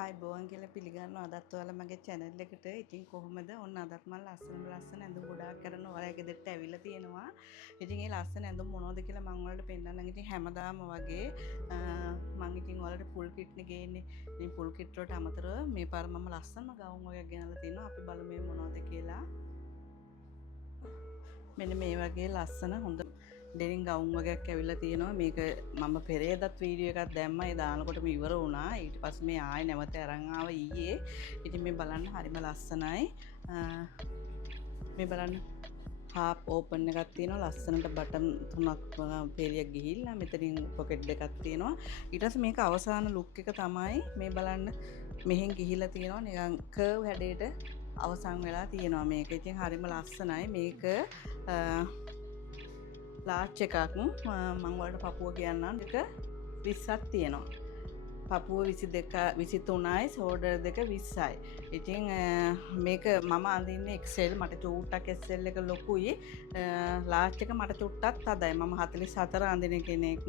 ආයිබෝවන් කියලා පිළිගන්නවා අදත් ඔයාලා මගේ channel එකට. ඉතින් කොහොමද? ඔන්න අදත් මම ලස්සන ඇඳුම් ගොඩාක් කරන ඔයාලා ගෙදරට ඇවිල්ලා තියෙනවා. ඉතින් මේ ලස්සන ඇඳුම් මොනවද කියලා මම ඔයාලට පෙන්නන්නම්. ඉතින් හැමදාම වගේ මම ඉතින් ඔයාලට full kit නේ ගේන්නේ. ඉතින් full kit වලට අමතරව මේ පාර මම ලස්සනම ගවුම් වර්ගයක් ගෙනල්ලා තිනවා. අපි බලමු මේ මොනවද කියලා. මෙන්න මේ වගේ ලස්සන හොඳ ඩෙනිම් ගවුම් වර්ගයක් ඇවිල්ලා තියෙනවා. මේක මම පෙරේදත් වීඩියෝ එකක් දැම්මා. ඒ දානකොටම ඉවර වුණා. ඊට පස්සේ මේ ආයෙ නැවත අරන් ආවා ඊයේ. ඉතින් මේ බලන්න හරිම ලස්සනයි. මේ බලන්න හාප් ඕපන් එකක් තියෙනවා. ලස්සනට බටන් තුනක් පෙළියක් ගිහිල්ලා මෙතනින් පොකට් දෙකක් තියෙනවා. ඊට පස්සේ මේක අවසාන ලුක් එක තමයි මේ බලන්න මෙහෙන් ගිහිල්ලා තියෙනවා. නිකන් කර්ව් හැඩයට අවසන් වෙලා තියෙනවා මේක. ඉතින් හරිම ලස්සනයි මේක. ලාච් එකක් මම වලට පපුව කියන්නම්. එක 20ක් තියෙනවා. පපුව 22 23යි ෂෝල්ඩර් දෙක 20යි. ඉතින් මේක මම අඳින්නේ XL. මට චූට්ටක් XL එක ලොකුයි. ලාච් එක මට චුට්ටක් තදයි. මම 44 අඳින කෙනෙක්.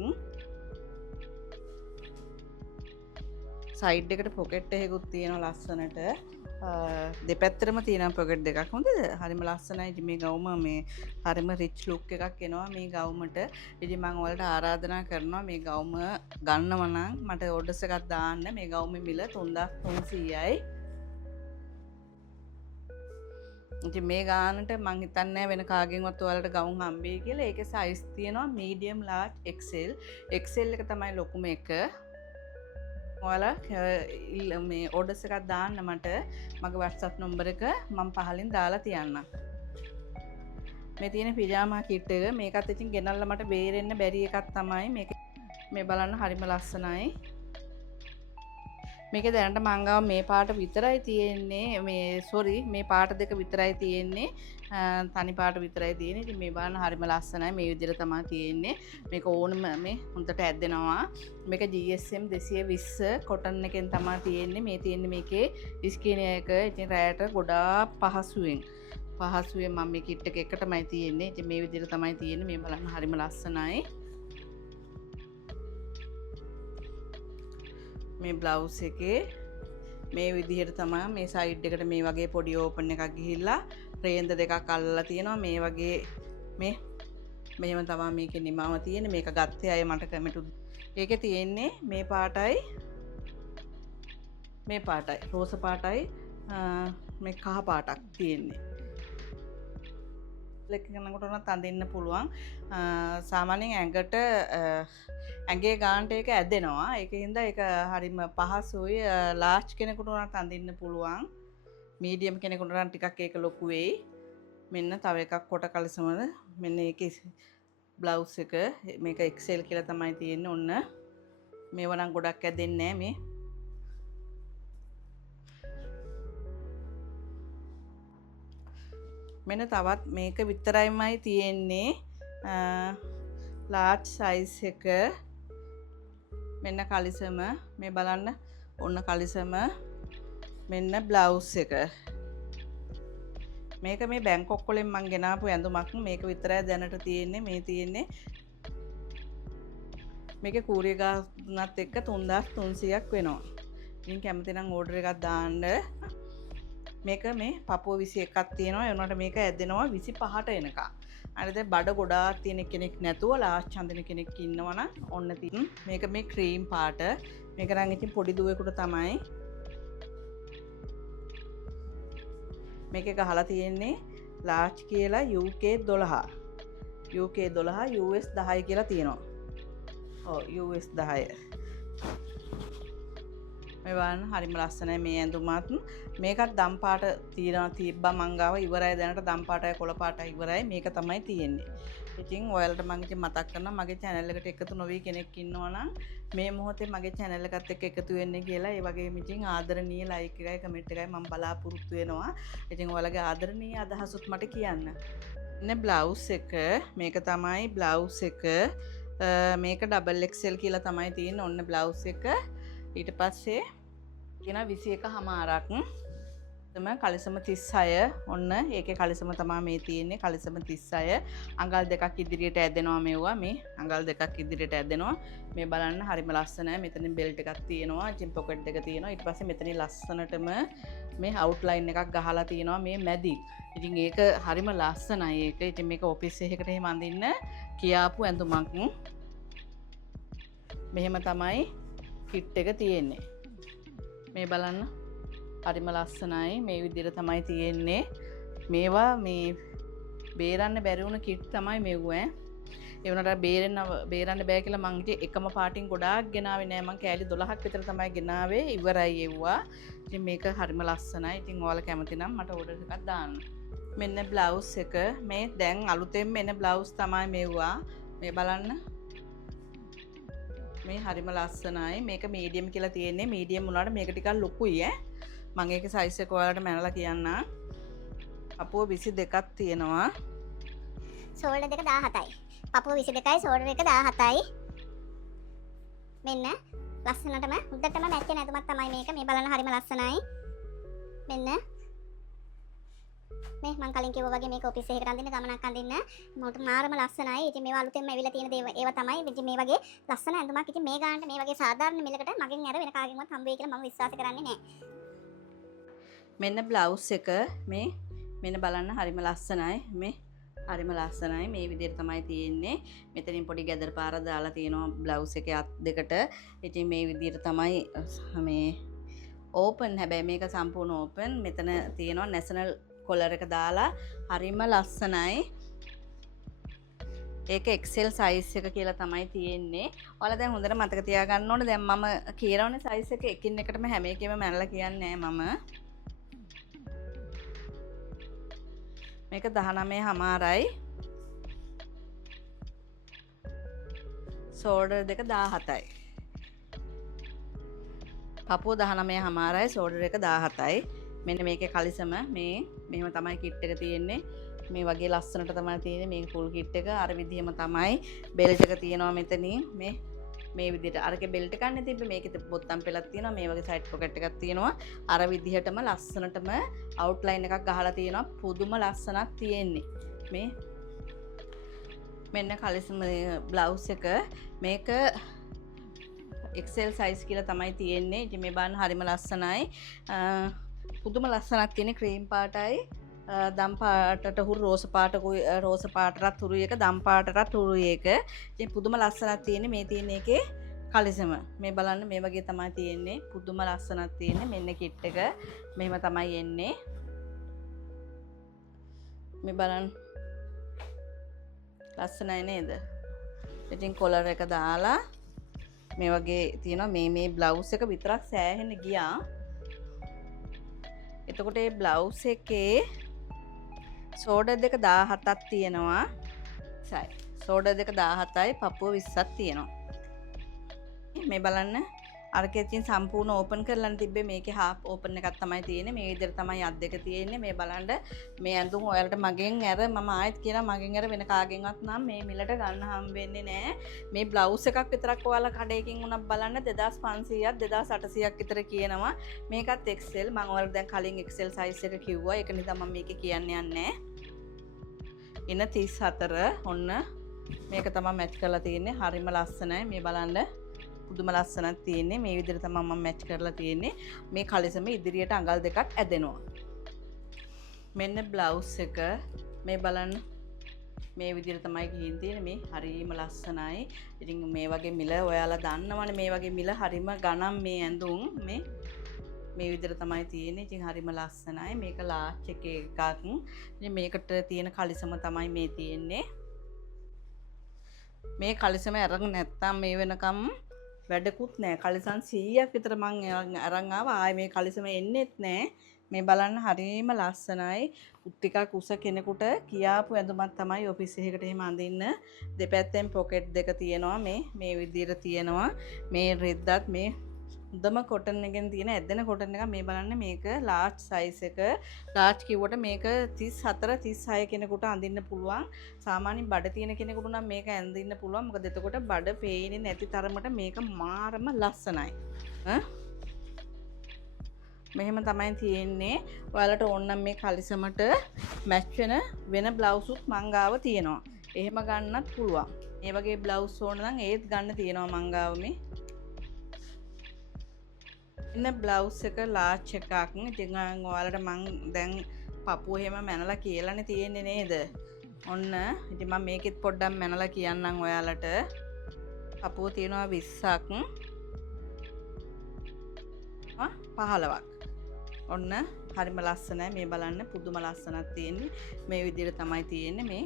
සයිඩ් එකට පොකට් එකකුත් තියෙනවා ලස්සනට. දෙපැත්තටම තියෙන පොකට් දෙකක්. හොඳද? හරිම ලස්සනයි. ඉතින් මේ ගවුම මේ හරිම රිච් ලුක් එකක් එනවා මේ ගවුමට. ඉතින් මම ඔයාලට ආරාධනා කරනවා මේ ගවුම ගන්නව නම් මට ඕඩර්ස් එකක් දාන්න. මේ ගවුමේ මිල 3300යි. ඉතින් මේ ගානට මං හිතන්නේ වෙන කාගෙන්වත් ඔයාලට ගවුම් හම්බෙයි කියලා. ඒකේ සයිස් තියෙනවා medium, large, XL. XL එක තමයි ලොකුම එක. ඔයාලා මේ ඕඩර්ස් එකක් දාන්න මට මගේ WhatsApp නම්බර එක මම පහලින් දාලා තියන්නම්. මේ තියෙන පිජාමා කිට් එක මේකත් ඉතින් ගෙනල්ලා මට බේරෙන්න බැරි එකක් තමයි මේක. මේ බලන්න හරිම ලස්සනයි. මේක දැනට මං ගාව මේ පාට විතරයි තියෙන්නේ. මේ පාට දෙක විතරයි තියෙන්නේ. තනි පාට විතරයි තියෙන්නේ. ඉතින් මේ බලන්න හරිම ලස්සනයි. මේ විදිහට තමයි තියෙන්නේ. මේක ඕනම මේ හොඳට ඇද්දෙනවා. මේක GSM 220 කොටන් එකෙන් තමයි තියෙන්නේ. මේ තියෙන්නේ මේකේ ස්කින් එක. ඉතින් රැයට ගොඩාක් පහසුවෙන් මම මේ කිට් එක එකටමයි තියෙන්නේ. ඉතින් මේ විදිහට තමයි තියෙන්නේ. මේ බලන්න හරිම ලස්සනයි. මේ බ්ලවුස් එකේ මේ විදිහට තමයි මේ සයිඩ් එකට මේ වගේ පොඩි ඕපන් එකක් ගිහිල්ලා රේන්ද දෙකක් අල්ලලා තියෙනවා. මේ වගේ මෙහෙම තමයි මේකේ නිමාව තියෙන්නේ. මේක ගත්තේ අය මට කමෙන්ට් ඒකේ තියෙන්නේ මේ පාටයි රෝස පාටයි මේ කහ පාටක් තියෙන්නේ. ලෙක් කරනකොට උනත් අඳින්න පුළුවන්. සාමාන්‍යයෙන් ඇඟේ ගානට ඒක ඇදෙනවා. ඒකින්ද ඒක හරිම පහසුයි. ලාර්ජ් කෙනෙකුට උනත් අඳින්න පුළුවන්. මීඩියම් කෙනෙකුට නම් ටිකක් ඒක ලොකු වෙයි. මෙන්න තව එකක් කොට කලිසමද. මෙන්න ඒකේ බ්ලවුස් එක මේක XL කියලා තමයි තියෙන්නේ. ඔන්න මේව නම් ගොඩක් ඇදෙන්නේ නැහැ මේ. මෙන්න තවත් මේක විතරයිමයි තියෙන්නේ. ලාර්ජ් සයිස් එක. මෙන්න කලිසම මේ බලන්න. ඔන්න කලිසම මෙන්න බ්ලවුස් එක. මේක මේ බැංකොක් වලින් මං ගෙනාපු ඇඳුමක්. මේක විතරයි දැනට තියෙන්නේ. මේ තියෙන්නේ මේකේ කූරිය ගානත් එක්ක 3300ක් වෙනවා. ඉතින් කැමති නම් ඕඩර් එකක් දාන්න. මේක මේ පපුව 21ක් තියෙනවා. ඒ වුණාට මේක ඇදෙනවා 25ට එනකම්. අනිත් බඩ ගොඩාක් තියෙන කෙනෙක් නැතුව ලාස්ට් චන්දන කෙනෙක් ඉන්නවා නම් ඔන්න තින් මේක මේ ක්‍රීම් පාට. මේක නම් ඉතින් පොඩි දුවෙකුට තමයි. මේක ගහලා තියෙන්නේ ලාස්ට් කියලා UK 12. UK 12 US 10 කියලා තියෙනවා. ඔව් US 10. මේ බලන්න හරිම ලස්සනයි මේ ඇඳුමත්. මේකත් දම් පාට තිබ්බා මං ගාව ඉවරයි. දැනට දම් පාටයි කොළ පාටයි ඉවරයි. මේක තමයි තියෙන්නේ. ඉතින් ඔයාලට මම ඉතින් මතක් කරනවා මගේ channel එකට එකතු නොවී කෙනෙක් ඉන්නවා නම් මේ මොහොතේ මගේ channel එකත් එක්ක එකතු වෙන්න කියලා. ඒ වගේම ඉතින් ආදරණීය like එකයි comment එකයි මම බලාපොරොත්තු වෙනවා. ඉතින් ඔයාලගේ ආදරණීය අදහසුත් මට කියන්න. ඉන්නේ බ්ලවුස් එක. මේක තමයි බ්ලවුස් එක. මේක double XL කියලා තමයි තියෙන්නේ. ඔන්න බ්ලවුස් එක. ඊට පස්සේ කියන 21 හමාරක් කලිසම 36 ඔන්න ඒකේ කලිසම තමයි මේ තියෙන්නේ කලිසම 36 අඟල් දෙකක් ඉදිරියට ඇදෙනවා මෙවුවා මේ අඟල් දෙකක් ඉදිරියට ඇදෙනවා මේ බලන්න හරිම ලස්සනයි මෙතනින් බෙල්ට් එකක් තියෙනවා ජිම් පොකට් එක තියෙනවා ඊට පස්සේ මෙතනින් ලස්සනටම මේ අවුට්ලයින් එකක් ගහලා තියෙනවා මේ මැදි ඉතින් ඒක හරිම ලස්සනයි ඒක ඉතින් මේක ඔෆිස් එකකට එහෙම අඳින්න කියාපු ඇඳුමක් මෙහෙම තමයි කිට් එක තියෙන්නේ මේ බලන්න හරිම ලස්සනයි මේ විදිහට තමයි තියෙන්නේ මේවා මේ බේරන්න බැරි වුණ කිට් තමයි මෙව්වා ඒ වුණාට බේරන්න බෑ කියලා මං හිතේ එකම පාටින් ගොඩාක් ගෙනාවේ නෑ මං කෑලි 12ක් විතර තමයි ගෙනාවේ ඉවරයි එව්වා ඉතින් මේක හරිම ලස්සනයි ඉතින් ඔයාලා කැමති නම් මට ඕඩර් එකක් දාන්න මෙන්න බ්ලවුස් එක මේ දැන් අලුතෙන්ම එන බ්ලවුස් තමයි මෙව්වා මේ බලන්න මේ හරිම ලස්සනයි මේක මීඩියම් කියලා තියෙන්නේ මීඩියම් වුණාට මේක ටිකක් ලොකුයි ඈ මම ඒකේ සයිස් එක ඔයාලට මැනලා කියන්න. පපුව 22ක් තියෙනවා. ෂෝල්ඩර් දෙක 17යි. පපුව 22යි ෂෝල්ඩර් එක 17යි. මෙන්න ලස්සනටම උඩටම මැච් වෙන ඇඳුමක් තමයි මේක. මේ බලන්න හරිම ලස්සනයි. මෙන්න මේ මම කලින් කිව්වා වගේ මේක ඔෆිස් එකකට අඳින්න ගමනක් අඳින්න මොකට මාරම ලස්සනයි. ඉතින් මේවා අලුතෙන්ම ඇවිල්ලා තියෙන ඒවා තමයි. ඉතින් මේ වගේ ලස්සන ඇඳුමක් ඉතින් මේ ගානට මේ වගේ සාධාරණ මිලකට මගෙන් අර වෙන කාගෙන්වත් හම්බ වෙයි කියලා මම විශ්වාස කරන්නේ නැහැ. මෙන්න බ්ලවුස් එක මේ මෙන්න බලන්න හරිම ලස්සනයි මේ හරිම ලස්සනයි මේ විදිහට තමයි තියෙන්නේ මෙතනින් පොඩි ගැදර පාර දාලා තියෙනවා බ්ලවුස් එකේ අත් දෙකට ඉතින් මේ විදිහට තමයි මේ ඕපන් හැබැයි මේක සම්පූර්ණ ඕපන් මෙතන තියෙනවා නැෂනල් කොලර් එක දාලා හරිම ලස්සනයි ඒක XL සයිස් එක කියලා තමයි තියෙන්නේ. ඔයාලා දැන් හොඳට මතක තියාගන්න ඕනේ. දැන් මම කියනවනේ සයිස් එක එකින් එකටම හැම එකෙම මැනලා කියන්නේ මම. මේක 19.5යි. ෂෝල්ඩර් දෙක 17යි. පපුව 19.5යි ෂෝල්ඩර් එක 17යි. මෙන්න මේකේ කලිසම මේ මෙහෙම තමයි කිට් එක තියෙන්නේ. මේ වගේ ලස්සනට තමයි තියෙන්නේ මේ ෆුල් කිට් එක. අර විදිහම තමයි බෙල්ට් එක තියෙනවා මෙතනින්. මේ විදිහට අරකේ බෙල්ට් එකක් නේ තිබ්බේ. මේකේ බොත්තම් පෙලක් තියෙනවා. මේ වගේ සයිඩ් පොකට් එකක් තියෙනවා. අර විදිහටම ලස්සනටම අවුට්ලයින් එකක් ගහලා තියෙනවා. පුදුම ලස්සනක් තියෙන්නේ. මේ මෙන්න කලිසම බ්ලවුස් එක මේක XL සයිස් කියලා තමයි තියෙන්නේ. ඉතින් මේ බලන්න හරිම ලස්සනයි. පුදුම ලස්සනක් තියෙන ක්‍රීම් පාටයි දම් පාටට හුරු රෝස පාටටත් හුරු එක දම් පාටටත් හුරු එක. ඉතින් පුදුම ලස්සනක් තියෙන්නේ මේ තියෙන එකේ කලිසම. මේ බලන්න මේ වගේ තමයි තියෙන්නේ. පුදුම ලස්සනක් තියෙන්නේ. මෙන්න කිට් එක. මෙහෙම තමයි එන්නේ. මේ බලන්න. ලස්සනයි නේද? ඉතින් කොලර් එක දාලා මේ වගේ තියෙනවා මේ බ්ලවුස් එක විතරක් සෑහෙන ගියා. එතකොට මේ බ්ලවුස් එකේ ෂෝල්ඩර් දෙක 17ක් තියෙනවා. ෂෝල්ඩර් දෙක 17යි පපුව 20ක් තියෙනවා. මේ බලන්න අරකේ තියෙන සම්පූර්ණ ඕපන් කරලා තිබ්බේ මේකේ හාෆ් ඕපන් එකක් තමයි තියෙන්නේ. මේ විදිහට තමයි අත් දෙක තියෙන්නේ. මේ බලන්න මේ ඇඳුම් ඔයාලට මගෙන් අර මම ආයෙත් කියනවා මගෙන් අර වෙන කාගෙන්වත් නම් මේ මිලට ගන්න හම් වෙන්නේ නැහැ. මේ බ්ලවුස් එකක් විතරක් ඔයාලා කඩේකින් උනක් බලන්න 2500ක් 2800ක් විතර කියනවා. මේකත් XL මම ඔයාලට දැන් කලින් XL size එක කිව්වා. ඒක නිසා මම මේකේ කියන්න යන්නේ ඉන 34 ඔන්න මේක තමයි මැච් කරලා තියෙන්නේ. හරිම ලස්සනයි. මේ බලන්න පුදුම ලස්සනක් තියෙන්නේ. මේ විදිහට තමයි මම මැච් කරලා තියෙන්නේ. මේ කලිසම ඉදිරියට අඟල් දෙකක් ඇදෙනවා. මෙන්න බ්ලවුස් එක මේ බලන්න මේ විදිහට තමයි ගිහින් තියෙන්නේ. මේ හරිම ලස්සනයි. ඉතින් මේ වගේ මිල ඔයාලා දන්නවනේ මේ වගේ මිල හරිම ගණන් මේ ඇඳුම් මේ විදිහට තමයි තියෙන්නේ. ඉතින් හරිම ලස්සනයි. මේක ලාච් එකේ එකක්. ඉතින් මේකට තියෙන කලිසම තමයි මේ තියෙන්නේ. මේ කලිසම අරන් නැත්තම් මේ වෙනකම් වැඩකුත් නෑ. කලිසම් 100ක් විතර මං අරන් ආවා. ආයේ මේ කලිසම එන්නෙත් නෑ. මේ බලන්න හරිම ලස්සනයි. ටිකක් උස කෙනෙකුට කියාපු ඇඳුමක් තමයි ඔෆිස් එකකට එහෙම අඳින්න. දෙපැත්තෙන් පොකට් දෙක තියෙනවා. මේ විදිහට තියෙනවා. මේ රෙද්දත් මේ හොඳම කොටන් එකෙන් තියෙන ඇදෙන කොටන් එක. මේ බලන්න මේක ලාර්ජ් සයිස් එක. ලාර්ජ් කිව්වට මේක 34 36 කෙනෙකුට අඳින්න පුළුවන්. සාමාන්‍යයෙන් බඩ තියෙන කෙනෙකුට නම් මේක ඇඳින්න පුළුවන්. මොකද එතකොට බඩ පේන්නේ නැති තරමට මේක මාරම ලස්සනයි. මෙහෙම තමයි තියෙන්නේ. ඔයාලට ඕන නම් මේ කලිසමට මැච් වෙන බ්ලවුස් උත් මං ගාව තියෙනවා. එහෙම ගන්නත් පුළුවන්. මේ වගේ බ්ලවුස් ඕන නම් ඒත් ගන්න තියෙනවා මං ගාව මේ. ඉන්න බ්ලවුස් එක ලාච් එකක්. ඉතින් ඔයාලට මං දැන් පපුව එහෙම මැනලා කියලානේ තියෙන්නේ නේද? ඔන්න ඉතින් මම මේකෙත් පොඩ්ඩක් මැනලා කියන්නම් ඔයාලට. පපුව තියෙනවා 20ක්. 15ක්. ඔන්න හරිම ලස්සනයි. මේ බලන්න පුදුම ලස්සනක් තියෙන්නේ. මේ විදිහට තමයි තියෙන්නේ. මේ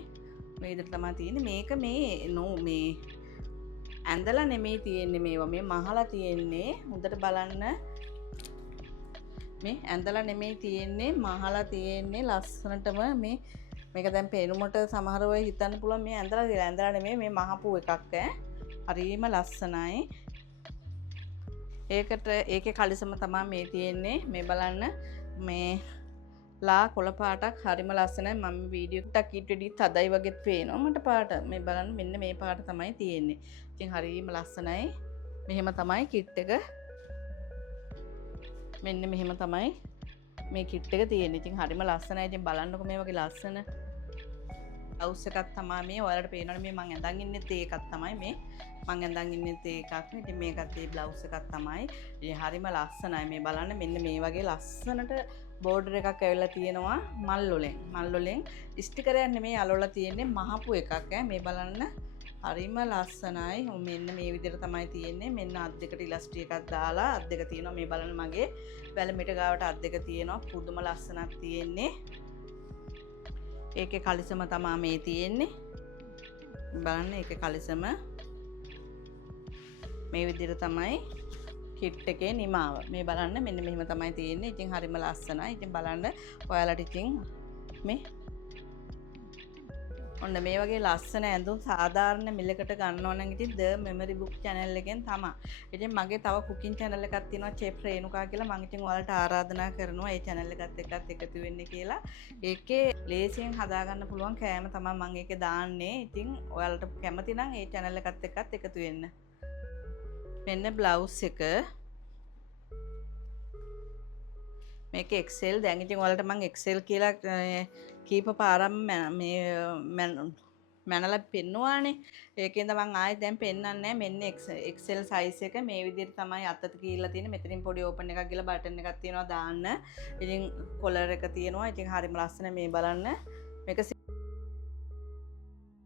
විදිහට තමයි තියෙන්නේ. මේක මේ ඇඳලා නෙමෙයි තියෙන්නේ මේවා. මේ මහලා තියෙන්නේ. හොඳට බලන්න. මේ ඇඳලා නෙමෙයි තියෙන්නේ. මහලා තියෙන්නේ ලස්සනටම මේක දැන් පේනුමට සමහරව හිතන්න පුළුවන් මේ ඇඳලා නෙමෙයි මේ මහපු එකක් හරිම ලස්සනයි. ඒකේ කලිසම තමයි මේ තියෙන්නේ. මේ බලන්න මේ ලා කොළ පාටක් හරිම ලස්සනයි. මම වීඩියෝ එකක් ඊටෙඩි තදයි වගේ පේනවා මට පාට. මේ බලන්න මෙන්න මේ පාට තමයි තියෙන්නේ. ඉතින් හරිම ලස්සනයි. මෙහෙම තමයි කිට් එක. මෙන්න මෙහෙම තමයි මේ කිට් එක තියෙන්නේ. ඉතින් හරිම ලස්සනයි. ඉතින් බලන්නකො මේ වගේ ලස්සන බ්ලවුස් එකක් තමයි මේ. ඔයාලට පේනවනේ මේ මං ඇඳන් ඉන්නෙත් ඒකක් තමයි මේ. මං ඇඳන් ඉන්නෙත් ඒකක්. ඉතින් මේකත් ඒ බ්ලවුස් එකක් තමයි. ඉතින් හරිම ලස්සනයි. මේ බලන්න මෙන්න මේ වගේ ලස්සනට බෝඩර් එකක් ඇවිල්ලා තියෙනවා මල් වලින්. ස්ටිකරයක් නෙමෙයි අලවලා තියෙන්නේ මහපු එකක් මේ බලන්න. හරිම ලස්සනයි. මෙන්න මේ විදිහට තමයි තියෙන්නේ. මෙන්න අත් දෙකට ඉලස්ට්‍රි එකක් දාලා අත් දෙක තියෙනවා. මේ බලන්න මගේ වැලමිට ගාවට අත් දෙක තියෙනවා. පුදුම ලස්සනක් තියෙන්නේ. ඒකේ කලිසම තමයි මේ තියෙන්නේ. බලන්න ඒකේ කලිසම මේ විදිහට තමයි කිට් එකේ නිමාව. මේ බලන්න මෙන්න මෙහෙම තමයි තියෙන්නේ. ඉතින් හරිම ලස්සනයි. ඉතින් බලන්න ඔයාලට ඉතින් මේ ඔන්න මේ වගේ ලස්සන ඇඳුම් සාධාරණ මිලකට ගන්නවා නම් ඉතින් The Memory Book channel එකෙන් තමයි. ඉතින් මගේ තව cooking channel එකක් තියෙනවා චෙෆ් රේණුකා කියලා. මම ඉතින් ඔයාලට ආරාධනා කරනවා ඒ channel එකත් එක්කත් එකතු වෙන්න කියලා. ඒකේ ලේසියෙන් හදා ගන්න පුළුවන් කෑම තමයි මම ඒකේ දාන්නේ. ඉතින් ඔයාලට කැමති නම් ඒ channel එකත් එක්කත් එකතු වෙන්න. මෙන්න බ්ලවුස් එක. මේක XL. දැන් ඉතින් ඔයාලට මම XL කියලා කීප පාරක් මැනලා පෙන්නුවානේ. ඒකෙන්ද මම ආයෙත් දැන් පෙන්වන්නේ නැහැ. මෙන්න XL size එක මේ විදිහට තමයි අතට කියලා තියෙන්නේ. මෙතනින් පොඩි ඕපන් එකක් ගිහලා බටන් එකක් තියෙනවා දාන්න. ඉතින් කොලර් එක තියෙනවා. ඉතින් හරිම ලස්සන මේ බලන්න. මේක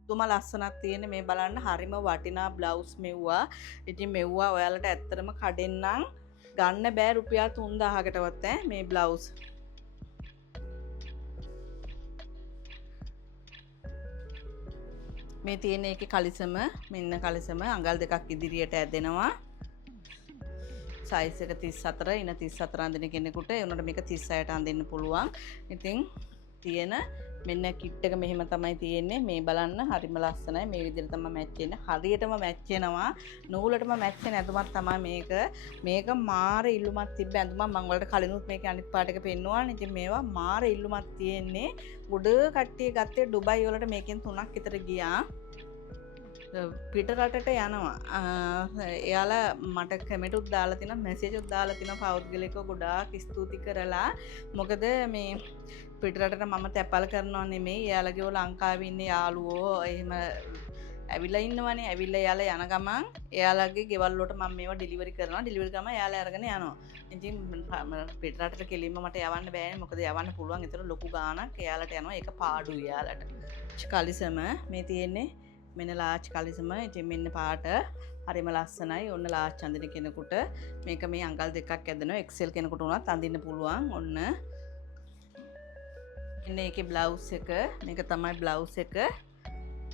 තුම ලස්සනක් තියෙන මේ බලන්න හරිම වටිනා බ්ලවුස් මෙව්වා. ඉතින් මෙව්වා ඔයාලට ඇත්තටම කඩෙන්නම් ගන්න බෑ රුපියල් 3000කටවත් මේ බ්ලවුස්. මේ තියෙන එකේ කලිසම මෙන්න කලිසම අඟල් දෙකක් ඉදිරියට ඇදෙනවා. සයිස් එක 34 ඉන 34 අඳින කෙනෙකුට ඒ උනට මේක 36ට අඳින්න පුළුවන්. ඉතින් තියෙන මෙන්න කිට් එක මෙහෙම තමයි තියෙන්නේ. මේ බලන්න හරිම ලස්සනයි. මේ විදිහට තමයි මැච් වෙන්නේ. හරියටම මැච් වෙනවා. නූලටම මැච් වෙන ඇඳුමක් තමයි මේක. මේක මාර ඉල්ලුමක් තිබ්බ ඇඳුමක්. මම වලට කලිනුත් මේකේ අනිත් පාට එක පෙන්නුවා. ඉතින් මේවා මාර ඉල්ලුමක් තියෙන්නේ. ගොඩ කට්ටිය ගත්තේ ඩුබයි වලට මේකෙන් 3ක් විතර ගියා. පිට රටට යනවා. එයාලා මට කමෙන්ට් උත් දාලා තිනවා, මැසේජ් උත් දාලා තිනවා පෞද්ගලිකව ගොඩාක් ස්තුති කරලා. මොකද මේ පිටරටට මම තැපල් කරනවා නෙමෙයි. එයාලගේ ලංකාවේ ඉන්න යාළුවෝ එහෙම ඇවිල්ලා ඉන්නවනේ. ඇවිල්ලා එයාලා යන ගමන් එයාලගේ ගෙවල් වලට මම මේවා ඩෙලිවරි කරනවා. ඩෙලිවරි ගම එයාලා අරගෙන යනවා. ඉතින් පිටරටට කෙලින්ම මට යවන්න බෑනේ. මොකද යවන්න පුළුවන්. ඒතර ලොකු ගාණක් එයාලට යනවා. ඒක පාඩුයි එයාලට. කලිසම මේ තියෙන්නේ මෙන්න ලාච් කලිසම. ඉතින් මෙන්න පාට හරිම ලස්සනයි. ඔන්න ලාච් අඳින කෙනෙකුට මේක මේ අඟල් දෙකක් ඇදෙනවා. XL කෙනෙකුට උනත් අඳින්න පුළුවන්. ඔන්න මෙන්න ඒකේ බ්ලවුස් එක. මේක තමයි බ්ලවුස් එක.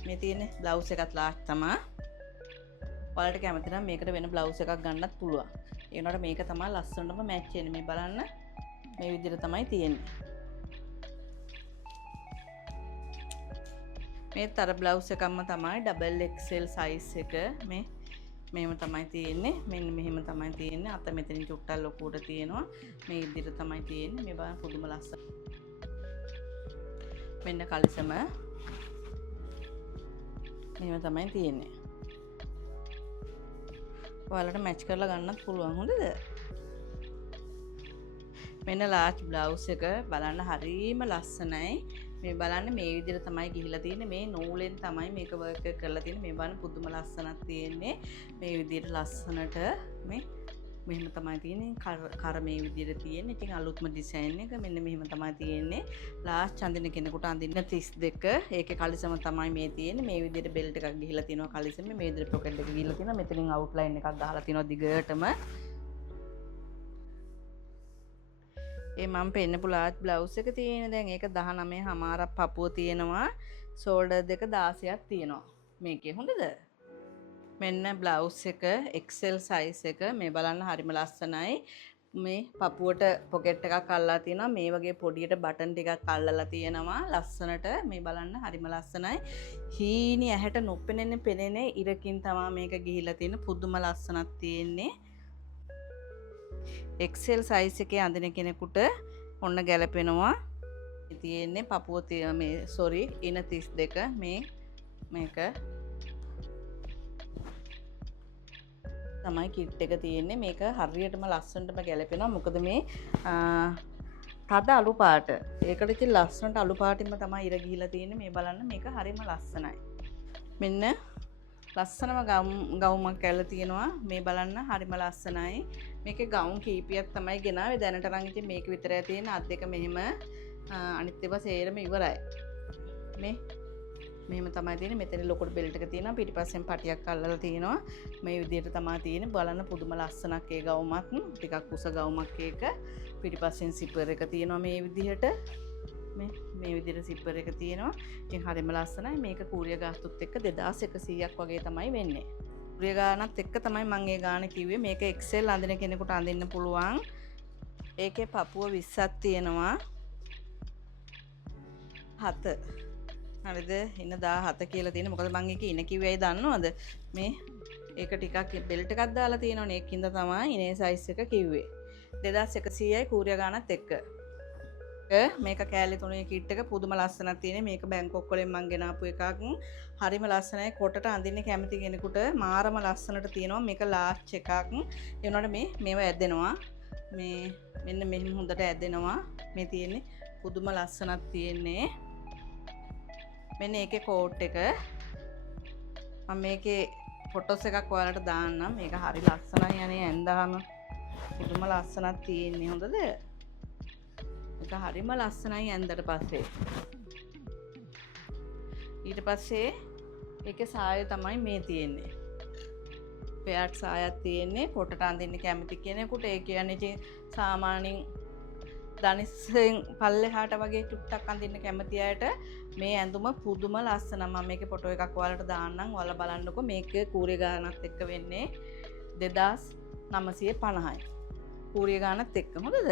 මේ තියෙන බ්ලවුස් එකත් ලාච් තමයි. ඔයාලට කැමති නම් මේකට වෙන බ්ලවුස් එකක් ගන්නත් පුළුවන්. ඒ වුණාට මේක තමයි ලස්සනටම මැච් වෙන්නේ. මේ බලන්න මේ විදිහට තමයි තියෙන්නේ. මේ තර බ්ලවුස් එකක්ම තමයි ඩබල් XL size එක. මේ මෙහෙම තමයි තියෙන්නේ. මෙන්න මෙහෙම තමයි තියෙන්නේ. අත මෙතනින් චුට්ටක් ලොකුට තියෙනවා. මේ විදිහට තමයි තියෙන්නේ. මේ බලන්න පුදුම ලස්සන. මෙන්න කලිසම මෙහෙම තමයි තියෙන්නේ. ඔයාලට මැච් කරලා ගන්නත් පුළුවන්. හොඳද? මෙන්න ලාච් බ්ලවුස් එක බලන්න හරිම ලස්සනයි. මේ බලන්න මේ විදිහට තමයි ගිහිලා තියෙන්නේ. මේ නූලෙන් තමයි මේක වර්ක් කරලා තියෙන්නේ. මේ බලන්න පුදුම ලස්සනක් තියෙන්නේ. මේ විදිහට ලස්සනට මේ මෙහෙම තමයි තියෙන්නේ. කර මේ විදිහට තියෙන්නේ. ඉතින් අලුත්ම ඩිසයින් එක මෙන්න මෙහෙම තමයි තියෙන්නේ. ලාස්ට් අඳින කෙනෙකුට අඳින්න 32. ඒකේ කලිසම තමයි මේ තියෙන්නේ. මේ විදිහට බෙල්ට් එකක් ගිහිලා තියෙනවා කලිසම. මේ විදිහට පොකට් එක ගිහිලා තියෙනවා. මෙතනින් අවුට්ලයින් එකක් දාලා තියෙනවා දිගටම. ඒ මම පෙන්නපු ලාච් බ්ලවුස් එක තියෙන දැන් ඒක 19 හමාරක් පපුව තියෙනවා. ෂෝල්ඩර් දෙක 16ක් තියෙනවා. මේකේ හොඳද? මෙන්න බ්ලවුස් එක XL size එක මේ බලන්න හරිම ලස්සනයි. මේ පපුවට පොකට් එකක් අල්ලලා තියෙනවා. මේ වගේ පොඩියට බටන් ටිකක් අල්ලලා තියෙනවා. ලස්සනට මේ බලන්න හරිම ලස්සනයි. හීනි ඇහැට නොපෙනෙන ඉරකින් තමයි මේක ගිහිලා තියෙන. පුදුම ලස්සනක් තියෙන්නේ. XL size එකේ අඳින කෙනෙකුට ඔන්න ගැලපෙනවා. තියෙන්නේ පපුව මේ ඉන 32 මේක තමයි කිට් එක තියෙන්නේ. මේක හරියටම ලස්සනටම ගැලපෙනවා. මොකද මේ තද අලු පාට. ඒකට ඉතින් ලස්සනට අලු පාටින්ම තමයි ඉර ගිහිලා තියෙන්නේ. මේ බලන්න මේක හරිම ලස්සනයි. මෙන්න ලස්සනම ගවුමක් ඇල්ල තියෙනවා. මේ බලන්න හරිම ලස්සනයි. මේකේ ගවුම් කීපයක් තමයි ගෙනාවේ. දැනට නම් ඉතින් මේක විතරයි තියෙන්නේ. අත් දෙක මෙහෙම අනිත් ඒවා සේරම ඉවරයි. මෙහෙම තමයි තියෙන්නේ. මෙතන ලොකු බෙල්ට් එක තියෙනවා. පිටිපස්සෙන් පටියක් අල්ලලා තියෙනවා. මේ විදිහට තමයි තියෙන්නේ. බලන්න පුදුම ලස්සනක් ඒ ගවුමක්. ටිකක් උස ගවුමක් ඒක. පිටිපස්සෙන් සිපර් එක තියෙනවා මේ විදිහට. මේ විදිහට සිපර් එක තියෙනවා. ඉතින් හරිම ලස්සනයි. මේක කූරිය ගාස්තුත් එක්ක 2100ක් වගේ තමයි වෙන්නේ. කූරිය ගානත් එක්ක තමයි මම ඒ ගාන කිව්වේ. මේක XL අඳින කෙනෙකුට අඳින්න පුළුවන්. ඒකේ පපුව 20ක් තියෙනවා. 7 හරිද? ඉන 17 කියලා තියෙන. මොකද මම ඒකේ ඉන කිව්වයි දන්නවද? මේ ඒක ටිකක් බෙල්ට් එකක් දාලා තියෙනවනේ. ඒකින්ද තමයි ඉනේ සයිස් එක කිව්වේ. 2100යි කූරිය ගානත් එක්ක. මේක කෑලි 3 කිට් එක පුදුම ලස්සනක් තියෙන. මේක බැංකොක් වලින් මම ගෙනාපු එකක්. හරිම ලස්සනයි. කොටට අඳින්න කැමති කෙනෙකුට මාරම ලස්සනට තියෙනවා. මේක ලාච් එකක්. ඒ වුණාට මේව ඇදෙනවා. මෙන්න මෙහෙම හොඳට ඇදෙනවා. මේ තියෙන්නේ පුදුම ලස්සනක් තියෙන්නේ. මෙන්න ඒකේ කෝට් එක. මම මේකේ ෆොටෝස් එකක් ඔයාලට දාන්නම්. මේක හරි ලස්සනයි යන්නේ ඇඳාම. පුදුම ලස්සනක් තියෙන්නේ. හොඳද? ඒක හරිම ලස්සනයි ඇඳට පස්සේ. ඊට පස්සේ ඒකේ සාය තමයි මේ තියෙන්නේ. පෙයාට් සායක් තියෙන්නේ. පොටට අඳින්න කැමති කෙනෙකුට ඒ කියන්නේ ඉතින් සාමාන්‍යයෙන් දනිස්සෙන් පල්ලෙහාට වගේ චුට්ටක් අඳින්න කැමති අයට මේ ඇඳුම පුදුම ලස්සන. මම මේකේ ෆොටෝ එකක් ඔයාලට දාන්නම්. ඔයාලා බලන්නකෝ. මේක කූරිය ගානත් එක්ක වෙන්නේ 2950යි. කූරිය ගානත් එක්ක. හොඳද?